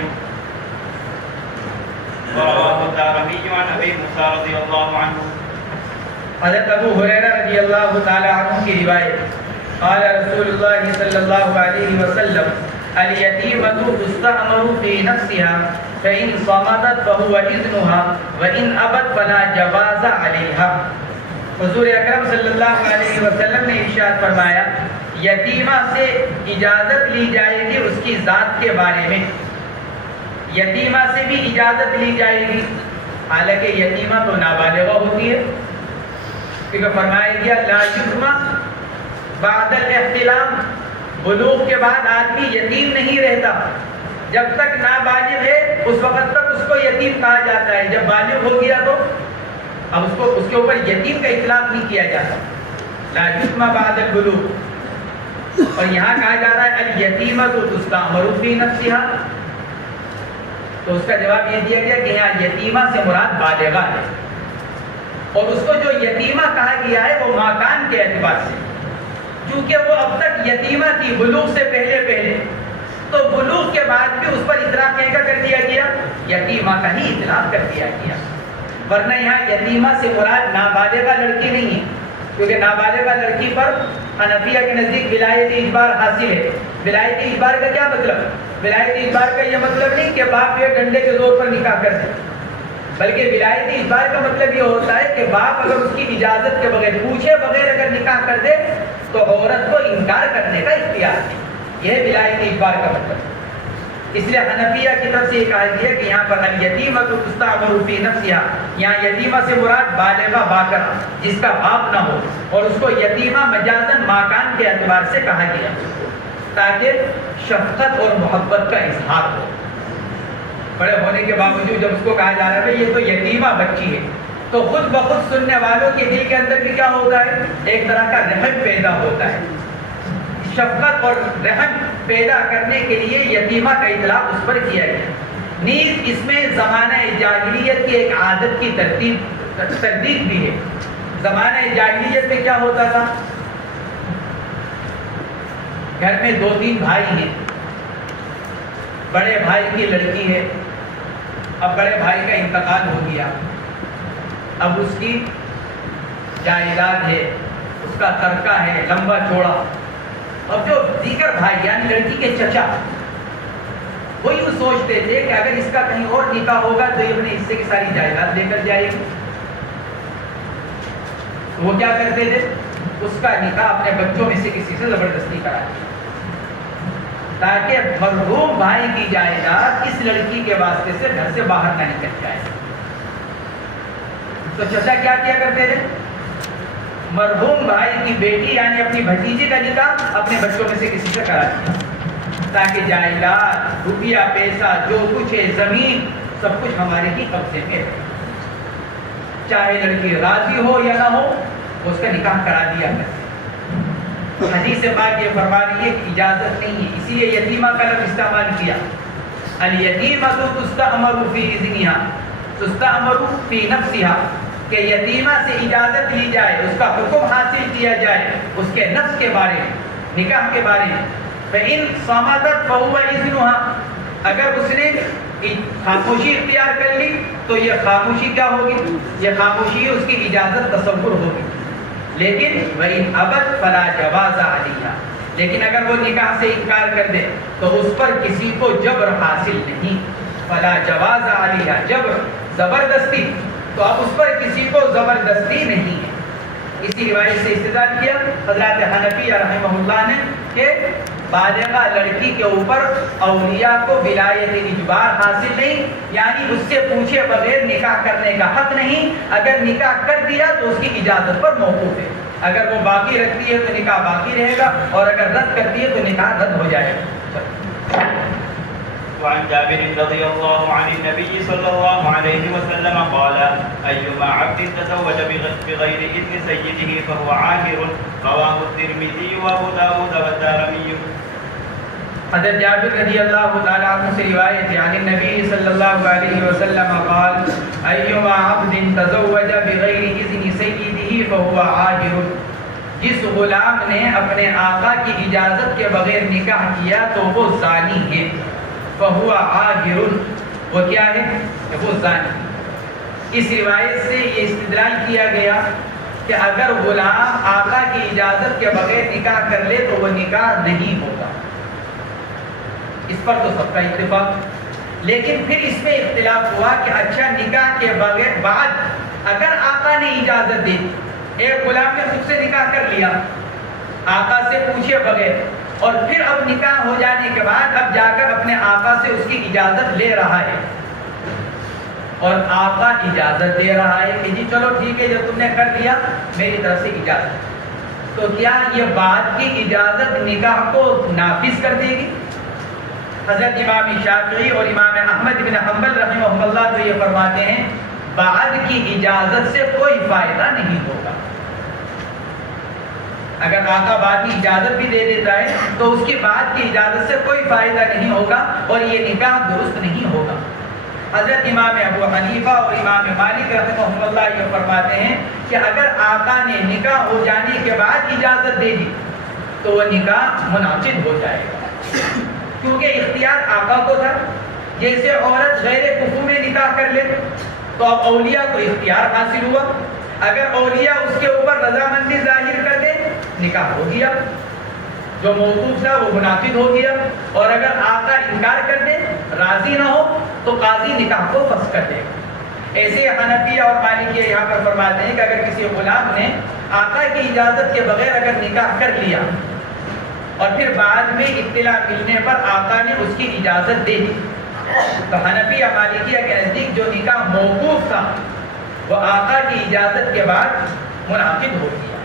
ورواه الدارمي عن ابي موسى رضي الله عنه۔ حضرت ابو ہریرہ رضی اللہ تعالی عنہ کی روایت، قال رسول اللہ صلی اللہ علیہ وسلم الیتیمۃ تستأمر فی نفسها فإن صمتت فهو إذنها وإن أبت فلا جواز عليها۔ حضور اکرم صلی اللہ علیہ وسلم نے ارشاد فرمایا یتیمہ سے اجازت لی جائے گی اس کی ذات کے بارے میں، یتیمہ سے بھی اجازت لی جائے گی، حالانکہ یتیمہ تو نابالغہ ہوتی ہے، کیونکہ فرمایا گیا لا یتیمہ بعد الاحتلام، بلوغ کے بعد آدمی یتیم نہیں رہتا، جب تک نابالغ ہے اس وقت تک اس کو یتیم کہا جاتا ہے، جب بالغ ہو گیا تو اب اس کے اوپر یتیم کا اطلاق نہیں کیا جاتا، لا یتیمہ بعد البلوغ، اور یہاں کہا جا رہا ہے الیتیمۃ تستأمر فی نفسها، تو اس کا جواب یہ دیا گیا کہ یہاں یتیمہ سے مراد بالغہ ہے، اور اس کو جو یتیمہ کہا گیا ہے وہ ماکان کے اعتبار سے، چونکہ وہ اب تک یتیمہ تھی بلوغ سے پہلے، تو بلوغ کے بعد بھی اس پر اطلاق کہہ کر دیا گیا، یتیمہ کا ہی اطلاق کر دیا گیا، ورنہ یہاں یتیمہ سے مراد نابالغہ لڑکی نہیں ہے، کیونکہ نابالغہ لڑکی پر حنفیہ کے نزدیک ولایت اجبار حاصل ہے۔ ولایت اجبار کا کیا مطلب؟ ولایت اجبار کا یہ مطلب نہیں کہ باپ یہ ڈنڈے کے زور پر نکاح کر دے، بلکہ ولایت اجبار کا مطلب یہ ہوتا ہے کہ باپ اگر اس کی اجازت کے بغیر، پوچھے بغیر اگر نکاح کر دے تو عورت کو انکار کرنے کا اختیار ہے، یہ ولایت اجبار کا مطلب۔ اس لیے حنفیہ کی طرف سے یہ کہا گیا کہ یہاں پر الیتیمۃ تستأمر فی نفسها، یہاں یتیمہ سے مراد بالغہ باکرہ جس کا باپ نہ ہو، اور اس کو یتیمہ مجازاً ماکان کے اعتبار سے کہا گیا تاکہ شفقت اور محبت کا اظہار ہو، بڑے ہونے کے باوجود جب اس کو کہا جا رہا ہے یہ تو یتیمہ بچی ہے، تو خود بخود سننے والوں کے دل کے اندر بھی کیا ہوتا ہے، ایک طرح کا رحم پیدا ہوتا ہے، شفقت اور رحم پیدا کرنے کے لیے یتیمہ کا اطلاق اس پر کیا گیا۔ نیز اس میں زمانہ جاہلیت کی ایک عادت کی تردید بھی ہے۔ زمانہ جاہلیت میں کیا ہوتا تھا، گھر میں 2-3 بھائی ہیں، بڑے بھائی کی لڑکی ہے، اب بڑے بھائی کا انتقال ہو گیا، اب اس کی جائیداد ہے، اس کا ترکہ ہے لمبا چوڑا، اور جو دیگر بھائی یعنی لڑکی کے چچا وہی وہ سوچتے تھے کہ اگر اس کا کہیں اور نکاح ہوگا تو یہ اپنے حصے کی ساری جائیداد لے کر جائے گی. وہ کیا کرتے تھے؟ اس کا نکاح اپنے بچوں میں سے کسی سے زبردستی کرا دیا تاکہ مرحوم بھائی کی جائیداد اس لڑکی کے واسطے سے گھر سے باہر نہ نکل جائے. تو چچا کیا کیا کرتے تھے؟ مرحوم بھائی کی بیٹی یعنی اپنی بھتیجی کا نکاح اپنے بچوں میں سے کسی سے کرا دیا تاکہ جائیداد، روپیہ پیسہ جو کچھ ہے، زمین، سب کچھ ہمارے ہی قبضے میں ہے. چاہے لڑکی راضی ہو یا نہ ہو اس کا نکاح کرا دیا کرتے. حدیث پاک یہ فرما رہی ہے کہ اجازت نہیں ہے، اسی لیے یتیمہ کا لفظ استعمال کیا. الیتیمہ تستأمر فی اذنها تستأمر فی نفسها، کہ یتیمہ سے اجازت لی جائے، اس کا حکم حاصل کیا جائے اس کے نفس کے بارے میں، نکاح کے بارے میں. فإن صمتت فهو اذنها، اگر اس نے خاموشی اختیار کر لی تو یہ خاموشی کیا ہوگی؟ یہ خاموشی اس کی اجازت تصور ہوگی. لیکن وَإِنْ أَبَتْ فَلَا جَوَازَ عَلَيْهَا، لیکن اگر وہ نکاح سے انکار کر دے تو اس پر کسی کو جبر حاصل نہیں. فَلَا جَوَازَ عَلَيْهَا، جبر، زبردستی، تو اب اس پر کسی کو زبردستی نہیں ہے. اسی روایت سے استدلال کیا حضرات حنفیہ رحمہ اللہ نے کہ بالغہ لڑکی کے اوپر اولیاء کو ولایت اجبار حاصل نہیں، یعنی اس سے پوچھے بغیر نکاح کرنے کا حق نہیں. اگر نکاح کر دیا تو اس کی اجازت پر موقوف ہے. اگر وہ باقی رکھتی ہے تو نکاح باقی رہے گا، اور اگر رد کرتی ہے تو نکاح رد ہو جائے گا. وعن جابر رضي الله عن النبي صلى الله عليه وسلم قال أيما عبد تزوج بغير إذن سيده فهو عاهر. رواه الترمذي وأبو داود والدارمي. حضرت جابر رضی اللہ تعالیٰ عنہ سے روایت ہے عن النبی صلی اللہ علیہ وسلم قال ایما عبد تزوج بغیر اذن سیدہ فهو عاهر، جس غلام نے اپنے آقا کی اجازت کے بغیر نکاح کیا تو وہ زانی ہے. فهو عاهر، وہ کیا ہے؟ وہ زانی. اس روایت سے یہ استدلال کیا گیا کہ اگر غلام آقا کی اجازت کے بغیر نکاح کر لے تو وہ نکاح نہیں ہوگا. اس پر تو سب کا اتفاق. لیکن پھر اس میں اختلاف ہوا کہ اچھا نکاح کے بغیر بعد اگر آقا نے اجازت دی، ایک غلام نے خود سے نکاح کر لیا آقا سے پوچھے بغیر، اور پھر اب نکاح ہو جانے کے بعد اب جا کر اپنے آقا سے اس کی اجازت لے رہا ہے، اور آقا اجازت دے رہا ہے کہ جی چلو ٹھیک ہے جب تم نے کر لیا میری طرف سے اجازت، تو کیا یہ بعد کی اجازت نکاح کو نافذ کر دے گی؟ حضرت امام شافعی اور امام احمد بن حنبل رحمہ اللہ تو یہ فرماتے ہیں بعد کی اجازت سے کوئی فائدہ نہیں ہوگا. اگر آقا بعد کی اجازت بھی دے دیتا ہے تو اس کی بعد کی اجازت سے کوئی فائدہ نہیں ہوگا اور یہ نکاح درست نہیں ہوگا. حضرت امام ابو حنیفہ اور امام مالک رحمہ اللہ یہ فرماتے ہیں کہ اگر آقا نے نکاح ہو جانے کے بعد اجازت دے دی تو وہ نکاح منعقد ہو جائے گا، کیونکہ اختیار آقا کو تھا. جیسے عورت غیر کفو میں نکاح کر لے تو اب اولیاء کو اختیار حاصل ہوا، اگر اولیاء اس کے اوپر رضامندی ظاہر کر دے نکاح ہو گیا، جو موقوف تھا وہ منعقد ہو گیا. اور اگر آقا انکار کر دے، راضی نہ ہو، تو قاضی نکاح کو فسخ کر دے گا. ایسے حنفیہ اور مالکیہ یہاں پر فرماتے ہیں کہ اگر کسی غلام نے آقا کی اجازت کے بغیر اگر نکاح کر لیا اور پھر بعد میں اطلاع ملنے پر آقا نے اس کی اجازت دے دی، تو حنفیہ مالکیہ کے نزدیک جو نکاح موقوف تھا وہ آقا کی اجازت کے بعد منعقد ہو گیا.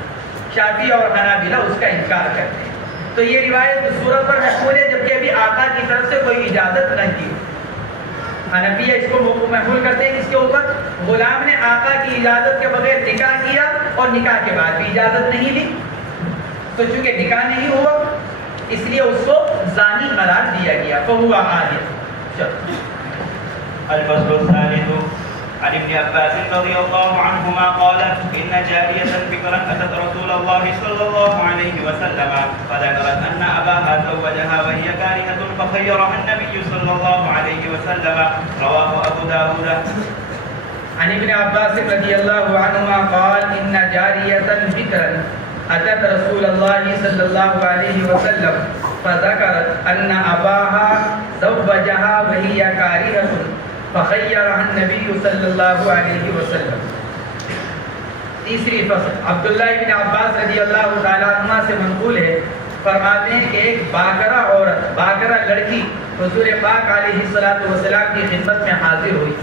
شافعی اور حنابلہ اس کا انکار کرتے ہیں. تو یہ روایت اس صورت پر محمول ہے جبکہ ابھی آقا کی طرف سے کوئی اجازت نہ کی. حنفیہ اس کو محمول کرتے ہیں اس کے اوپر غلام نے آقا کی اجازت کے بغیر نکاح کیا اور نکاح کے بعد بھی اجازت نہیں لی، تو چونکہ نکاح نہیں ہوا اس لیے اس کو زانی قرار دیا گیا. فہو عاہر. الفصل الثالث عن ابن عباس رضي الله عنهما قال إن جارية بكرا أتت رسول الله صلى الله عليه وسلم فذكرت أن أباها زوجها وهي كارهة فخيرها النبي صلى الله عليه وسلم. رواه أبو داود. عن ابن عباس رضي الله عنهما قال إن جارية بكرا أتت رسول الله صلى الله عليه وسلم فذكرت ان اباها زوجها وهي كارهة فخيرها النبي صلی اللہ علیہ وسلم. تیسری فصل عبداللہ بن عباس رضی اللہ تعالیٰ عنہ سے منقول ہے، فرماتے ہیں کہ ایک باکرہ عورت، باکرہ لڑکی حضور پاک علیہ السلام کی خدمت میں حاضر ہوئی.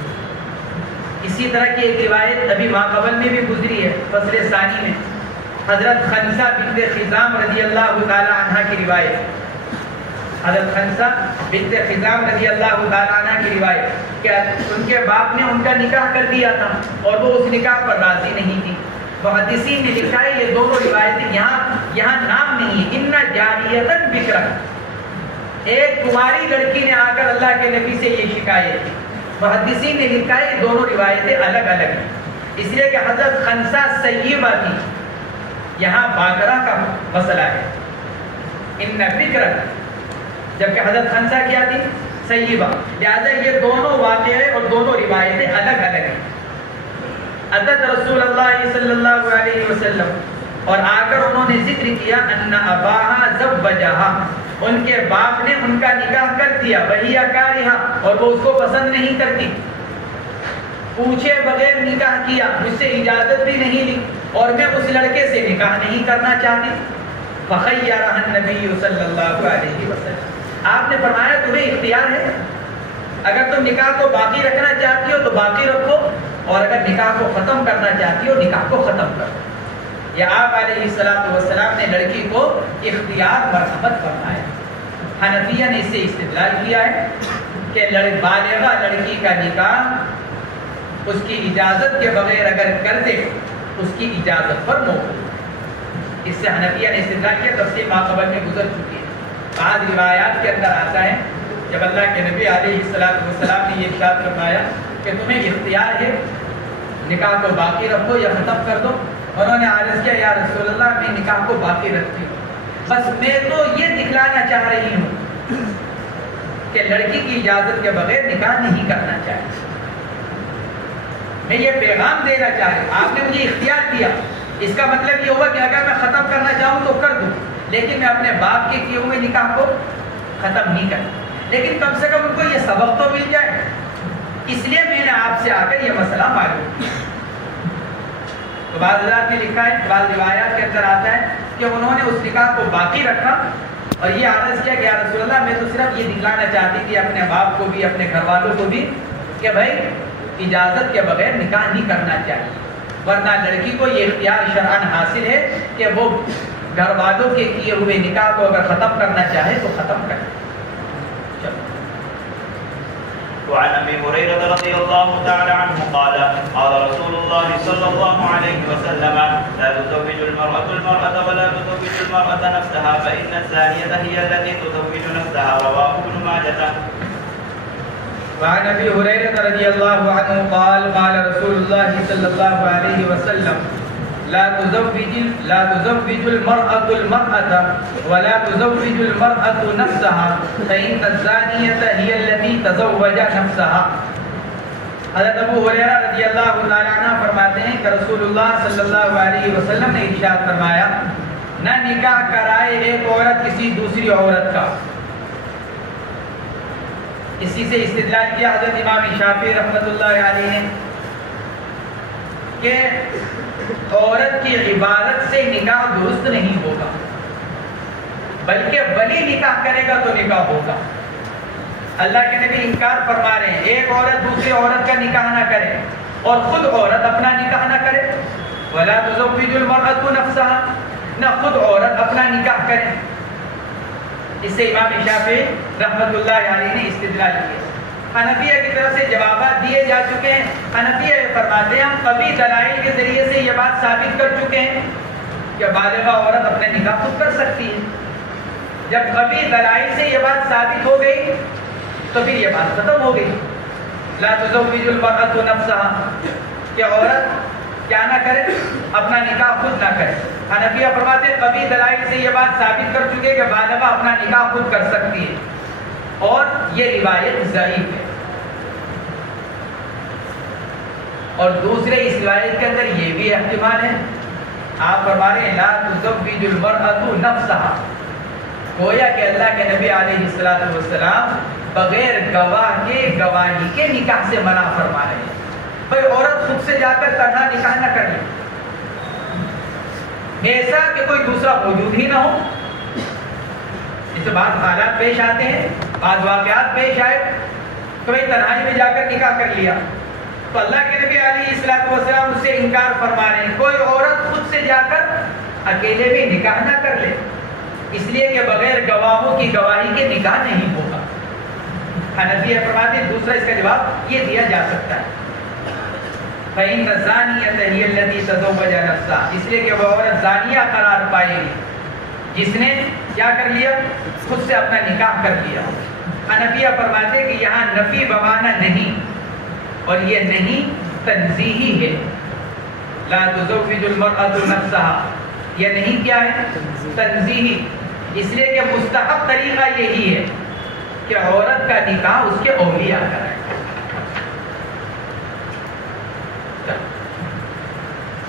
اسی طرح کی ایک روایت ابھی ماقبل میں بھی گزری ہے فصل ثانی میں، حضرت خنسہ بنت خزام رضی اللہ تعالیٰ عنہ کی روایت، حضرت خنسہ بنت خزام رضی اللہ تعالیٰ عنہ کی روایت کہ ان کے باپ نے ان کا نکاح کر دیا تھا اور وہ اس نکاح پر راضی نہیں تھی. محدثین نے لکھا ہے یہ دونوں روایتیں یہاں نام نہیں ہے، ان جاریۃ بکرا، ایک کماری لڑکی نے آ کر اللہ کے نبی سے یہ شکایت کی. محدثین نے لکھا ہے یہ دونوں روایتیں الگ الگ ہیں، اس لیے کہ حضرت خنسہ سیبہ تھی، یہاں باکرہ کا مسئلہ ہے ان بکرا، جبکہ حضرت خنسہ کیا تھی؟ سیبہ. لہٰذا یہ دونوں واقعے اور دونوں روایتیں الگ الگ ہیں. اتت رسول اللہ صلی اللہ علیہ وسلم، اور آ کر انہوں نے ذکر کیا ان اباہا زوجہا، ان کے باپ نے ان کا نکاح کر دیا، وہی کارہا، اور وہ اس کو پسند نہیں کرتی، پوچھے بغیر نکاح کیا، مجھ سے اجازت بھی نہیں لی اور میں اس لڑکے سے نکاح نہیں کرنا چاہتی. فخیرہا النبی صلی اللہ علیہ وسلم، آپ نے فرمایا تمہیں اختیار ہے، اگر تم نکاح کو باقی رکھنا چاہتی ہو تو باقی رکھو، اور اگر نکاح کو ختم کرنا چاہتی ہو نکاح کو ختم کرو. یہ آپ علیہ السلام نے لڑکی کو اختیار مرحمت فرمایا. حنفیہ نے اس سے استدلال کیا ہے کہ بالغہ لڑکی کا نکاح اس کی اجازت کے بغیر اگر کر دے اس کی اجازت پر موقوف. اس سے حنفیہ نے استدلال کیا، تفصیل ماقبل میں گزر چکی ہے. بعض روایات کے اندر آتا ہے جب اللہ کے نبی علیہ السلام نے یہ ارشاد فرمایا کہ تمہیں اختیار ہے نکاح کو باقی رکھو یا ختم کر دو، انہوں نے عرض کیا یا رسول اللہ میں نکاح کو باقی رکھتی ہوں، بس میں تو یہ دکھلانا چاہ رہی ہوں کہ لڑکی کی اجازت کے بغیر نکاح نہیں کرنا چاہیے. میں یہ پیغام دینا چاہ رہی ہوں، آپ نے مجھے اختیار دیا، اس کا مطلب یہ ہوا کہ اگر میں ختم کرنا چاہوں تو کر دوں، لیکن میں اپنے باپ کے کیے ہوئے نکاح کو ختم نہیں کرتا. لیکن کم سے کم ان کو یہ سبق تو مل جائے، اس لیے میں نے آپ سے آ کر یہ مسئلہ معلوم کیا. تو بعض حضرات نے لکھا ہے، بعض روایات کے اندر آتا ہے کہ انہوں نے اس نکاح کو باقی رکھا اور یہ عرض کیا کہ یا رسول اللہ میں تو صرف یہ دکھلانا چاہتی تھی اپنے باپ کو بھی اپنے گھر والوں کو بھی کہ بھائی اجازت کے بغیر نکاح نہیں کرنا چاہیے، ورنہ لڑکی کو یہ اختیار شرعاً حاصل ہے کہ وہ گھر والوں کے کیے ہوئے نکاح کو اگر ختم کرنا چاہے تو ختم کرے. وعن ابي هريره رضي الله تعالى عنه قال قال رسول الله صلى الله عليه وسلم لا تزوج المرأة ولا تزوج المرأة نفسها فإن الزانية هي التي تزوج نفسها. رواه ابن ماجه. وعن ابي هريره رضي الله عنه قال قال رسول الله صلى الله عليه وسلم لا تزوج المرأة ولا تزوج المرأة نفسها فإن الزانية هي التي تزوج نفسها. حضرت ابو ہریرہ رضی اللہ تعالیٰ عنہ فرماتے ہیں کہ رسول اللہ صلی اللہ علیہ وسلم نے ارشاد فرمایا نہ نکاح کرائے ایک عورت کسی دوسری عورت کا. اسی سے استدلال کیا حضرت امام شافعی رحمۃ اللہ علیہ نے کہ عورت کی عبادت سے نکاح درست نہیں ہوگا، بلکہ ولی نکاح کرے گا تو نکاح ہوگا. اللہ کے نبی انکار فرما رہے ہیں ایک عورت دوسری عورت کا نکاح نہ کرے اور خود عورت اپنا نکاح نہ کرے. ولا تزوج المرأة نفسها، نہ خود عورت اپنا نکاح کرے. اس سے امام شافعی رحمۃ اللہ علیہ نے استدلال کیا. حنفیہ کی طرف سے جوابات دیے جا چکے ہیں. حنفیہ فرماتے ہیں ہم قوی دلائل کے ذریعے سے یہ بات ثابت کر چکے ہیں کہ بالغہ عورت اپنے نکاح خود کر سکتی ہے. جب قوی دلائل سے یہ بات ثابت ہو گئی تو پھر یہ بات ختم ہو گئی. لا تزوج المرأة نفسها، کہ عورت کیا نہ کرے، اپنا نکاح خود نہ کرے. حنفیہ فرماتے ہیں قوی دلائل سے یہ بات ثابت کر چکے کہ بالغہ اپنا نکاح خود کر سکتی ہے اور یہ روایت ضعیف ہے. اور دوسرے اس روایت کے اندر یہ بھی احتمال ہے، آپ فرما رہے ہیں لا تزوج المرأة نفسها، گویا کہ اللہ کے نبی علیہ السلام بغیر گواہ کے گواہی کے نکاح سے منع فرما رہے ہیں. بھائی عورت خود سے جا کر تنہا نکاح نہ کر لے، ایسا کہ کوئی دوسرا موجود ہی نہ ہو. اس سے بعض حالات پیش آتے ہیں، بعض واقعات پیش آئے تو بھائی تنہائی میں جا کر نکاح کر لیا، تو اللہ کے نبی علیہ السلام اس سے انکار فرما رہے ہیں. کوئی عورت خود سے جا کر اکیلے بھی نکاح نہ کر لے، اس لیے کہ بغیر گواہوں کی گواہی کے نکاح نہیں ہوگا. حنفیہ فرماتے ہیں دوسرا اس کا جواب یہ دیا جا سکتا ہے فَإِنَّ الزَّانِيَةَ هِيَ الَّتِي تَزَوَّجَ نَفْسَهَا، اس لیے کہ وہ عورت زانیہ قرار پائے گی جس نے کیا کر لیا، خود سے اپنا نکاح کر لیا. حنفیہ فرماتے ہیں کہ یہاں نفی بمانا نہیں، اور یہ نہیں تنزیہی ہے. لا تزوج المرأة نفسها، یہ نہیں کیا ہے، تنزیہی. اس لیے کہ مستحب طریقہ یہی ہے کہ عورت کا نکاح اس کے اولیاء کرائے.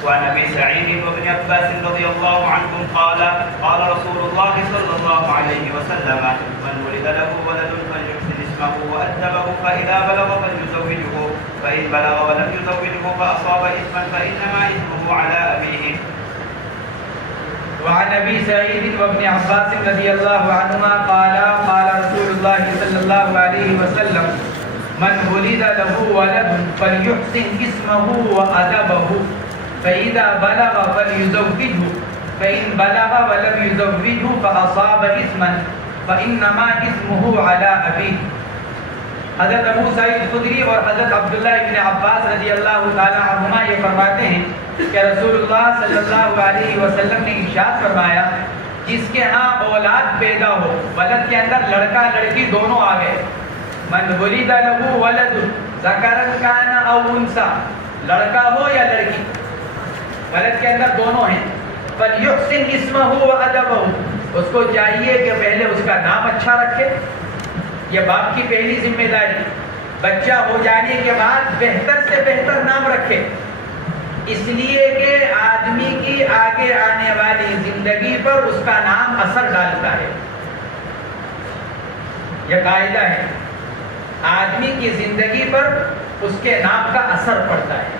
وعن ابي سعيد وابن عباس رضي الله عنهم قال قال رسول الله صلى الله عليه وسلم من ولد له ولد فليحسن اسمه وادبه فاذا بلغ فليزوجه فان بلغ ولم يزوجه فاصاب اثما فانما اثمه على ابيه. وعن ابي سعيد وابن عباس رضي الله عنهما قال قال رسول الله صلى الله عليه وسلم من ولد له ولد فليحسن اسمه وادبه فإذا بلغ فليزوجه فإن بلغ ولم يزوجه فأصاب إثما فإنما إثمه على أبيه. حضرت ابو سعید خدری اور حضرت عبداللہ ابن عباس رضی اللہ تعالی عنہما یہ فرماتے ہیں کہ رسول اللہ صلی اللہ علیہ وسلم نے ارشاد فرمایا جس کے ہاں اولاد پیدا ہو، ولد کے اندر لڑکا لڑکی دونوں آ گئے. من ولد له ولد ذکر کان او انثى، لڑکا ہو یا لڑکی، ولد کے اندر دونوں ہیں. فَلْيُحْسِنْ اسْمَهُ وَأَدَبَهُ، اس کو چاہیے کہ پہلے اس کا نام اچھا رکھے. یہ باپ کی پہلی ذمہ داری، بچہ ہو جانے کے بعد بہتر سے بہتر نام رکھے، اس لیے کہ آدمی کی آگے آنے والی زندگی پر اس کا نام اثر ڈالتا ہے. یہ قاعدہ ہے، آدمی کی زندگی پر اس کے نام کا اثر پڑتا ہے.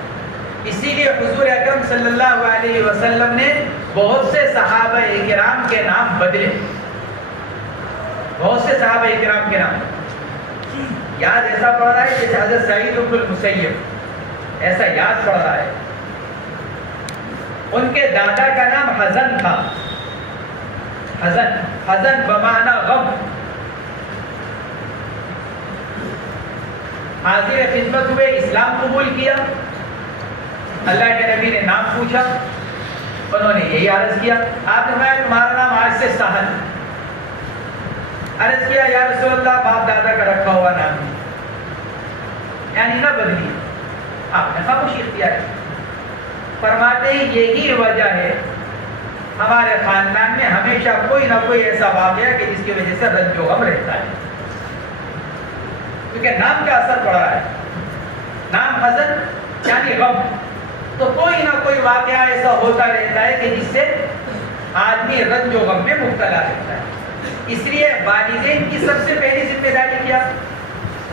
اسی لیے حضور اکرم صلی اللہ علیہ وسلم نے بہت سے صحابہ کرام کے نام بدلے. بہت سے صحابہ کرام کے نام یاد ایسا پڑ رہا ہے جیسے حضرت سعید بن المسیب، ایسا یاد پڑ رہا ہے. ان کے دادا کا نام حزن تھا. حزن بمعنی غم. حاضر خدمت ہوئے، اسلام قبول کیا. اللہ کے نبی نے نام پوچھا، انہوں نے یہی عرض کیا. آپ نے فرمایا تمہارا نام آج سے سہل. عرض کیا یا رسول اللہ باپ دادا کا رکھا ہوا نام ہے، یعنی نہ بدلی. آپ نے خاموشی اختیار کی. فرماتے ہیں یہی وجہ ہے ہمارے خاندان میں ہمیشہ کوئی نہ کوئی ایسا واقعہ کہ جس کی وجہ سے رنج و غم رہتا ہے، کیونکہ نام کا اثر پڑا ہے. نام حزن یعنی غم، تو کوئی نہ کوئی واقعہ ایسا ہوتا رہتا ہے کہ جس سے آدمی رنج و غم میں مبتلا رہتا ہے. اس لیے والدین کی سب سے پہلی ذمہ داری کیا،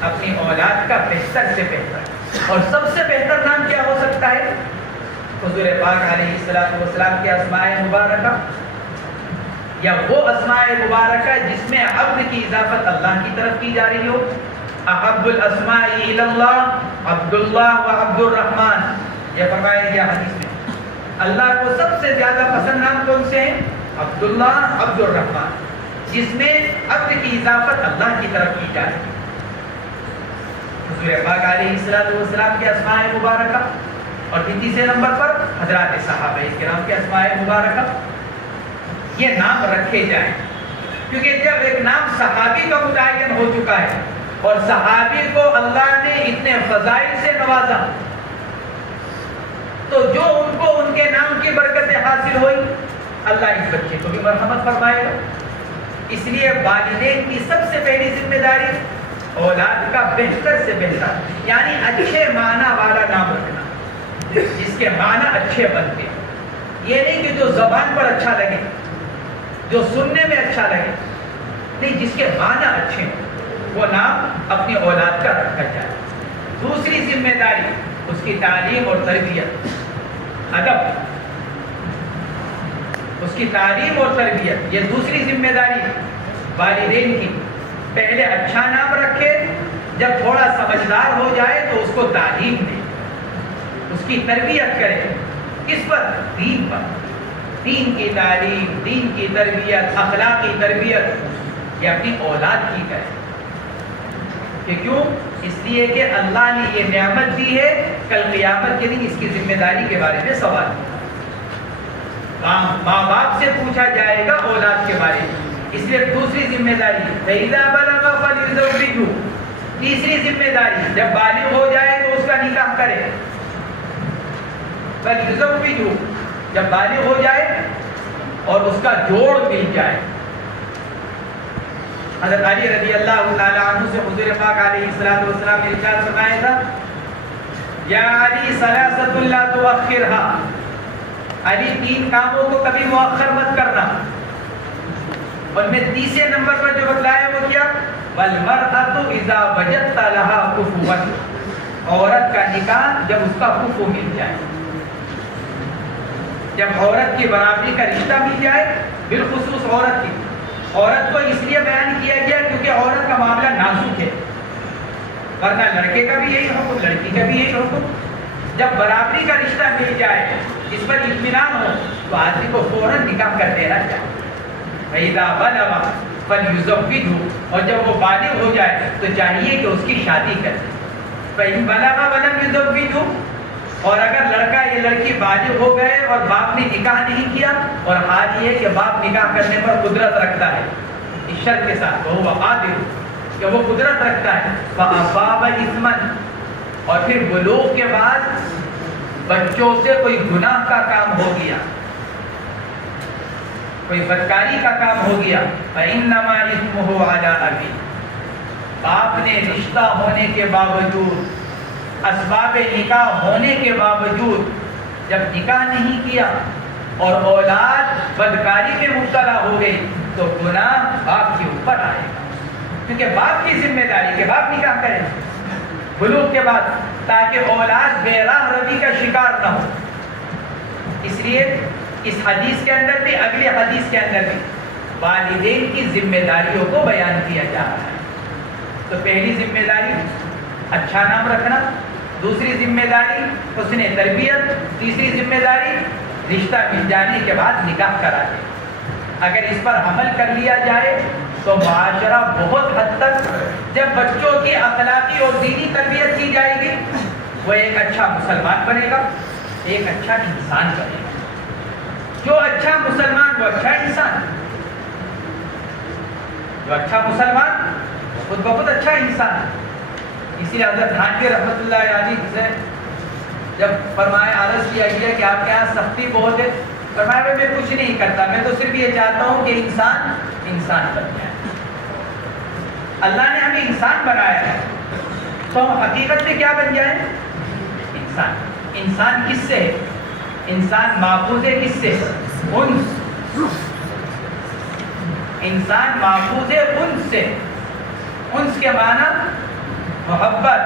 اپنی اولاد کا بہتر سے بہتر. اور سب سے بہتر نام کیا ہو سکتا ہے؟ حضور پاک علیہ السلام کی اسماء مبارکہ، یا وہ اسماء مبارکہ جس میں عبد کی اضافت اللہ کی طرف کی جا رہی ہو. احب الاسماء الی اللہ عبد اللہ و عبد الرحمن، یہ فرمایا گیا حدیث میں. اللہ کو سب سے زیادہ پسند نام کون سے ہیں؟ عبداللہ، عبد الرحمن، جس میں عبد کی اضافت اللہ کی طرف کی جائے. حضور پاک علیہ السلام کے اسماء مبارکہ، اور پھر تیسرے نمبر پر حضرات صحابہ کرام کے اسماء مبارکہ. یہ نام رکھے جائیں، کیونکہ جب ایک نام صحابی کا متعین ہو چکا ہے اور صحابی کو اللہ نے اتنے فضائل سے نوازا، تو جو ان کو ان کے نام کی برکتیں حاصل ہوئی، اللہ اس بچے کو بھی مرحمت فرمائے گا. اس لیے والدین کی سب سے پہلی ذمہ داری اولاد کا بہتر سے بہتر، یعنی اچھے معنی والا نام رکھنا، جس کے معنی اچھے بنتے. یہ نہیں کہ جو زبان پر اچھا لگے، جو سننے میں اچھا لگے. نہیں، جس کے معنی اچھے ہوں وہ نام اپنی اولاد کا رکھا جائے۔ دوسری ذمہ داری اس کی تعلیم اور تربیت، ادب، اس کی تعلیم اور تربیت، یہ دوسری ذمہ داری والدین کی۔ پہلے اچھا نام رکھے، جب تھوڑا سمجھدار ہو جائے تو اس کو تعلیم دے، اس کی تربیت کرے۔ کس پر؟ دین پر۔ دین کی تعلیم، دین کی تربیت، اخلاقی تربیت یہ اپنی اولاد کی کرے۔ کہ کیوں؟ اس لیے کہ اللہ نے یہ نعمت دی ہے، کل قیامت کے دن اس کی ذمہ داری کے بارے میں سوال ہوگا۔ ماں باپ سے پوچھا جائے گا اولاد کے بارے میں، اس لیے دوسری ذمہ داری فَإِذَا بَلَغَ فَلْيُزَوِّجْهُ، تیسری ذمہ داری جب بالغ ہو جائے تو اس کا نکاح کرے۔ فَلْيُزَوِّجْهُ، جب بالغ ہو جائے اور اس کا جوڑ مل جائے۔ حضرت علی رضی اللہ تعالی عنہ سے حضور پاک علیہ السلام نے ارشاد فرمایا تھا، یا علی ثلاثۃ لا تؤخرها، علی تین کاموں کو کبھی مؤخر مت کرنا۔ اور میں تیسرے نمبر پر جو بتلایا وہ کیا؟ والمرأۃ اذا وجدت لها کفوا، عورت کا نکاح جب اس کا کفو مل جائے، جب عورت کی برابری کا رشتہ مل جائے، بالخصوص عورت کی۔ عورت کو اس لیے بیان کیا گیا کیونکہ عورت کا معاملہ نازک ہے، ورنہ لڑکے کا بھی یہی حکم، لڑکی کا بھی یہی حکم۔ جب برابری کا رشتہ مل جائے، اس پر اطمینان ہو، تو آدمی کو فوراً نکاح کر دینا چاہیے۔ فَإِذَا بَلَغَ فَلْيُزَوِّجْهُ، اور جب وہ بالغ ہو جائے تو چاہیے کہ اس کی شادی کرے۔ فَإِن بَلَغَ وَلَمْ يُزَوِّجْهُ، اور اگر لڑکا یا لڑکی بالغ ہو گئے اور باپ نے نکاح نہیں کیا، اور حال یہ کہ باپ نکاح کرنے پر قدرت رکھتا ہے اس شرط کے ساتھ، وہ قادر کہ وہ قدرت رکھتا ہے، فَأَصَابَ إِثْمًا، اور پھر بلوغ کے بعد بچوں سے کوئی گناہ کا کام ہو گیا، کوئی بدکاری کا کام ہو گیا، فَإِنَّمَا إِثْمُهُ عَلَىٰ أَبِيهِ، باپ نے رشتہ ہونے کے باوجود، اسباب نکاح ہونے کے باوجود جب نکاح نہیں کیا اور اولاد بدکاری میں مبتلا ہو گئی تو گناہ باپ کے اوپر آئے گا، کیونکہ باپ کی ذمہ داری کہ باپ نکاح کرے بلوغ کے بعد، تاکہ اولاد بے راہ روی کا شکار نہ ہو۔ اس لیے اس حدیث کے اندر بھی، اگلی حدیث کے اندر بھی والدین کی ذمہ داریوں کو بیان کیا جا رہا ہے۔ تو پہلی ذمہ داری اچھا نام رکھنا، دوسری ذمہ داری حسن تربیت، تیسری ذمہ داری رشتہ مل جانے کے بعد نکاح کرا دے۔ اگر اس پر عمل کر لیا جائے تو معاشرہ بہت حد تک، جب بچوں کی اخلاقی اور دینی تربیت کی جائے گی، وہ ایک اچھا مسلمان بنے گا، ایک اچھا انسان بنے گا۔ جو اچھا مسلمان وہ اچھا انسان، جو اچھا مسلمان خود بخود اچھا انسان۔ اسی لیے حضرت تھانوی رحمۃ اللہ علیہ سے جب فرمایا، عرض کیا گیا کہ آپ کے یہاں سختی بہت ہے، فرمایا میں کچھ نہیں کرتا، میں تو صرف یہ چاہتا ہوں کہ انسان انسان بن جائے۔ اللہ نے ہمیں انسان بنایا ہے تو ہم حقیقت میں کیا بن جائیں؟ انسان۔ انسان کس سے ہے؟ انسان ماخوذ ہے کس سے؟ انس۔ انسان ماخوذ ہے انس سے۔ انس کے معنی محبت،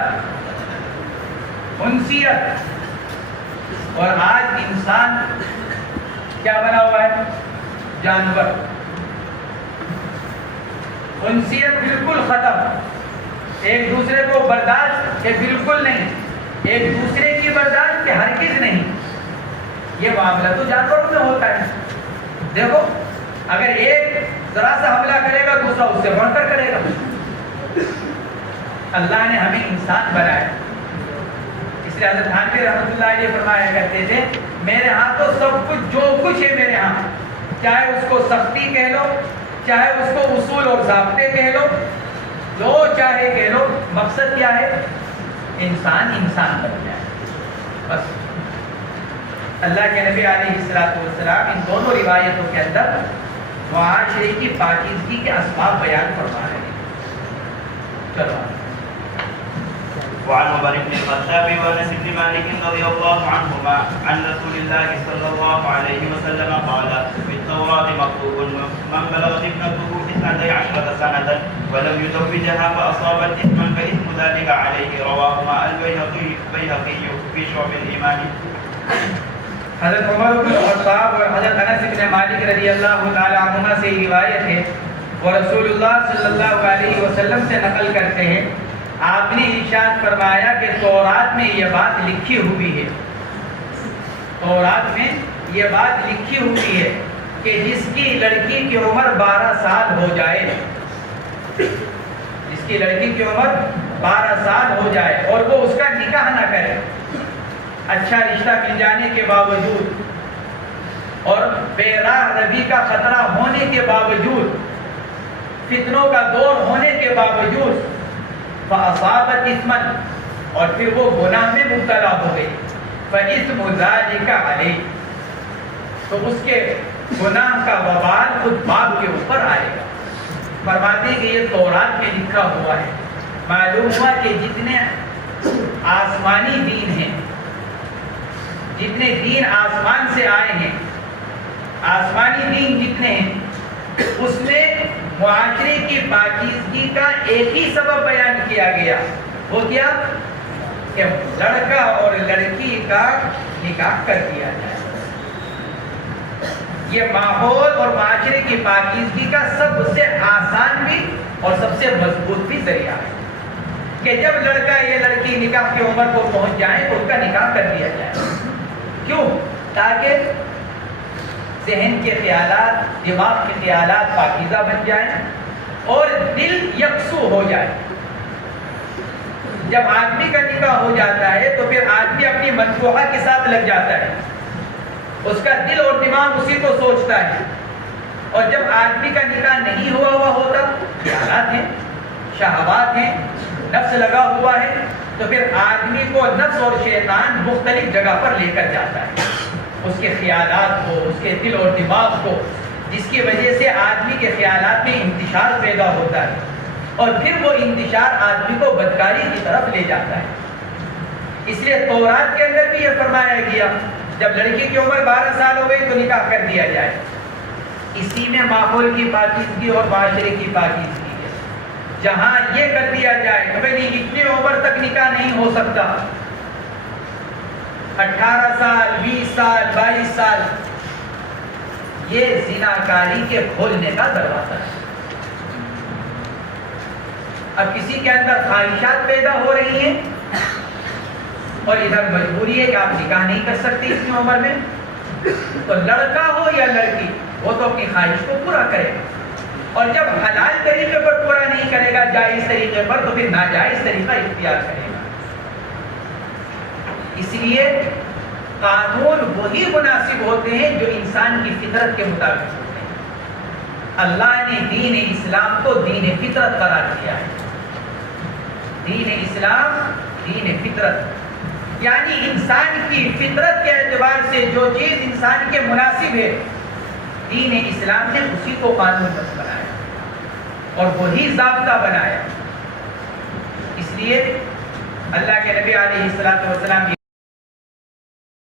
انسیت، اور آج انسان کیا بنا ہوا ہے؟ جانور۔ انسیت بالکل ختم، ایک دوسرے کو برداشت بالکل نہیں، ایک دوسرے کی برداشت ہرگز نہیں۔ یہ معاملہ تو جانوروں میں ہوتا ہے۔ دیکھو اگر ایک ذرا سا حملہ کرے گا دوسرا اس سے بڑھ کر کرے گا۔ اللہ نے ہمیں انسان بنایا، اس لیے حضرت تھانوی رحمۃ اللہ علیہ فرمایا کرتے تھے، میرے ہاں تو سب کچھ، جو کچھ ہے میرے ہاں، چاہے اس کو سختی کہہ لو، چاہے اس کو اصول اور ضابطے کہہ لو، جو چاہے کہہ لو، مقصد کیا ہے؟ انسان انسان بن جائے بس۔ اللہ کے نبی علیہ السلام ان دونوں روایتوں کے اندر معاشرے کی پاکیزگی کے اسباب بیان فرما رہے ہیں۔ چلو وعن عمر بن الخطاب وانس بن مالك رضي الله عنهما عن رسول الله صلى الله عليه وسلم قال في التوراة مكتوب من بلغت ابنته 12 سنة ولم يزوجها فأصابت إثما فإثم ذلك عليه. رواهما البيهقي في شعب الإيمان. حضرت عمر بن الخطاب اور حضرت انس بن مالک رضی اللہ تعالی عنہما سے روایت ہے، وہ رسول اللہ صلی اللہ علیہ وسلم سے نقل کرتے ہیں، آپ نے ارشاد فرمایا کہ تورات میں یہ بات لکھی ہوئی ہے، تورات میں یہ بات لکھی ہوئی ہے کہ جس کی لڑکی کی عمر 12 سال ہو جائے، جس کی لڑکی کی عمر 12 سال ہو جائے اور وہ اس کا نکاح نہ کرے، اچھا رشتہ مل جانے کے باوجود اور بے راہ روی کا خطرہ ہونے کے باوجود، فتنوں کا دور ہونے کے باوجود، فَأَصَابَتْ إِثْمًا، اور پھر وہ گناہ میں مبتلا ہو گئی، فَإِثْمُ ذَلِكَ عَلَيْهِ، تو اس کے گناہ کا وبال خود باپ کے اوپر آئے گا. فرماتے ہیں کہ یہ تورات میں لکھا ہوا ہے. معلوم ہوا کہ جتنے آسمانی دین ہیں، جتنے دین آسمان سے آئے ہیں، آسمانی دین جتنے ہیں، اس میں معاشرے کی پاکیزگی کا ایک ہی سبب بیان کیا گیا، وہ کیا کہ لڑکا اور لڑکی کا نکاح کر دیا جائے. یہ ماحول اور معاشرے کی پاکیزگی کا سب سے آسان بھی اور سب سے مضبوط بھی ذریعہ ہے کہ جب لڑکا یا لڑکی نکاح کی عمر کو پہنچ جائے تو اس کا نکاح کر دیا جائے. کیوں؟ تاکہ ذہن کے خیالات، دماغ کے خیالات پاکیزہ بن جائیں اور دل یکسو ہو جائے. جب آدمی کا نکاح ہو جاتا ہے تو پھر آدمی اپنی منصوبہ کے ساتھ لگ جاتا ہے، اس کا دل اور دماغ اسی کو سوچتا ہے. اور جب آدمی کا نکاح نہیں ہوا ہوتا، خیالات ہیں، شہوات ہیں، نفس لگا ہوا ہے، تو پھر آدمی کو نفس اور شیطان مختلف جگہ پر لے کر جاتا ہے، اس کے خیالات کو، اس کے دل اور دماغ کو، جس کی وجہ سے آدمی کے خیالات میں انتشار پیدا ہوتا ہے اور پھر وہ انتشار آدمی کو بدکاری کی طرف لے جاتا ہے. اس لیے تورات کے اندر بھی یہ فرمایا گیا جب لڑکی کی عمر 12 سال ہو گئی تو نکاح کر دیا جائے. اسی میں ماحول کی پاکیزگی اور معاشرے کی پاکیزگی ہے. جہاں یہ کر دیا جائے کہ بھئی اتنی عمر تک نکاح نہیں ہو سکتا، 18 سال، 20 سال، 22 سال، یہ زناکاری کے کھولنے کا دروازہ ہے. اب کسی کے اندر خواہشات پیدا ہو رہی ہیں اور ادھر مجبوری ہے کہ آپ نکاح نہیں کر سکتے اتنی عمر میں، تو لڑکا ہو یا لڑکی وہ تو اپنی خواہش کو پورا کرے، اور جب حلال طریقے پر پورا نہیں کرے گا، جائز طریقے پر، تو پھر ناجائز طریقہ اختیار کرے گا. اس لیے قانون وہی مناسب ہوتے ہیں جو انسان کی فطرت کے مطابق ہوتے ہیں. اللہ نے دین اسلام کو دین فطرت قرار دیا ہے. دین اسلام دین فطرت، یعنی انسان کی فطرت کے اعتبار سے جو چیز انسان کے مناسب ہے، دین اسلام نے اسی کو قانون بنایا اور وہی ضابطہ بنایا. اس لیے اللہ کے نبی علیہ الصلوۃ والسلام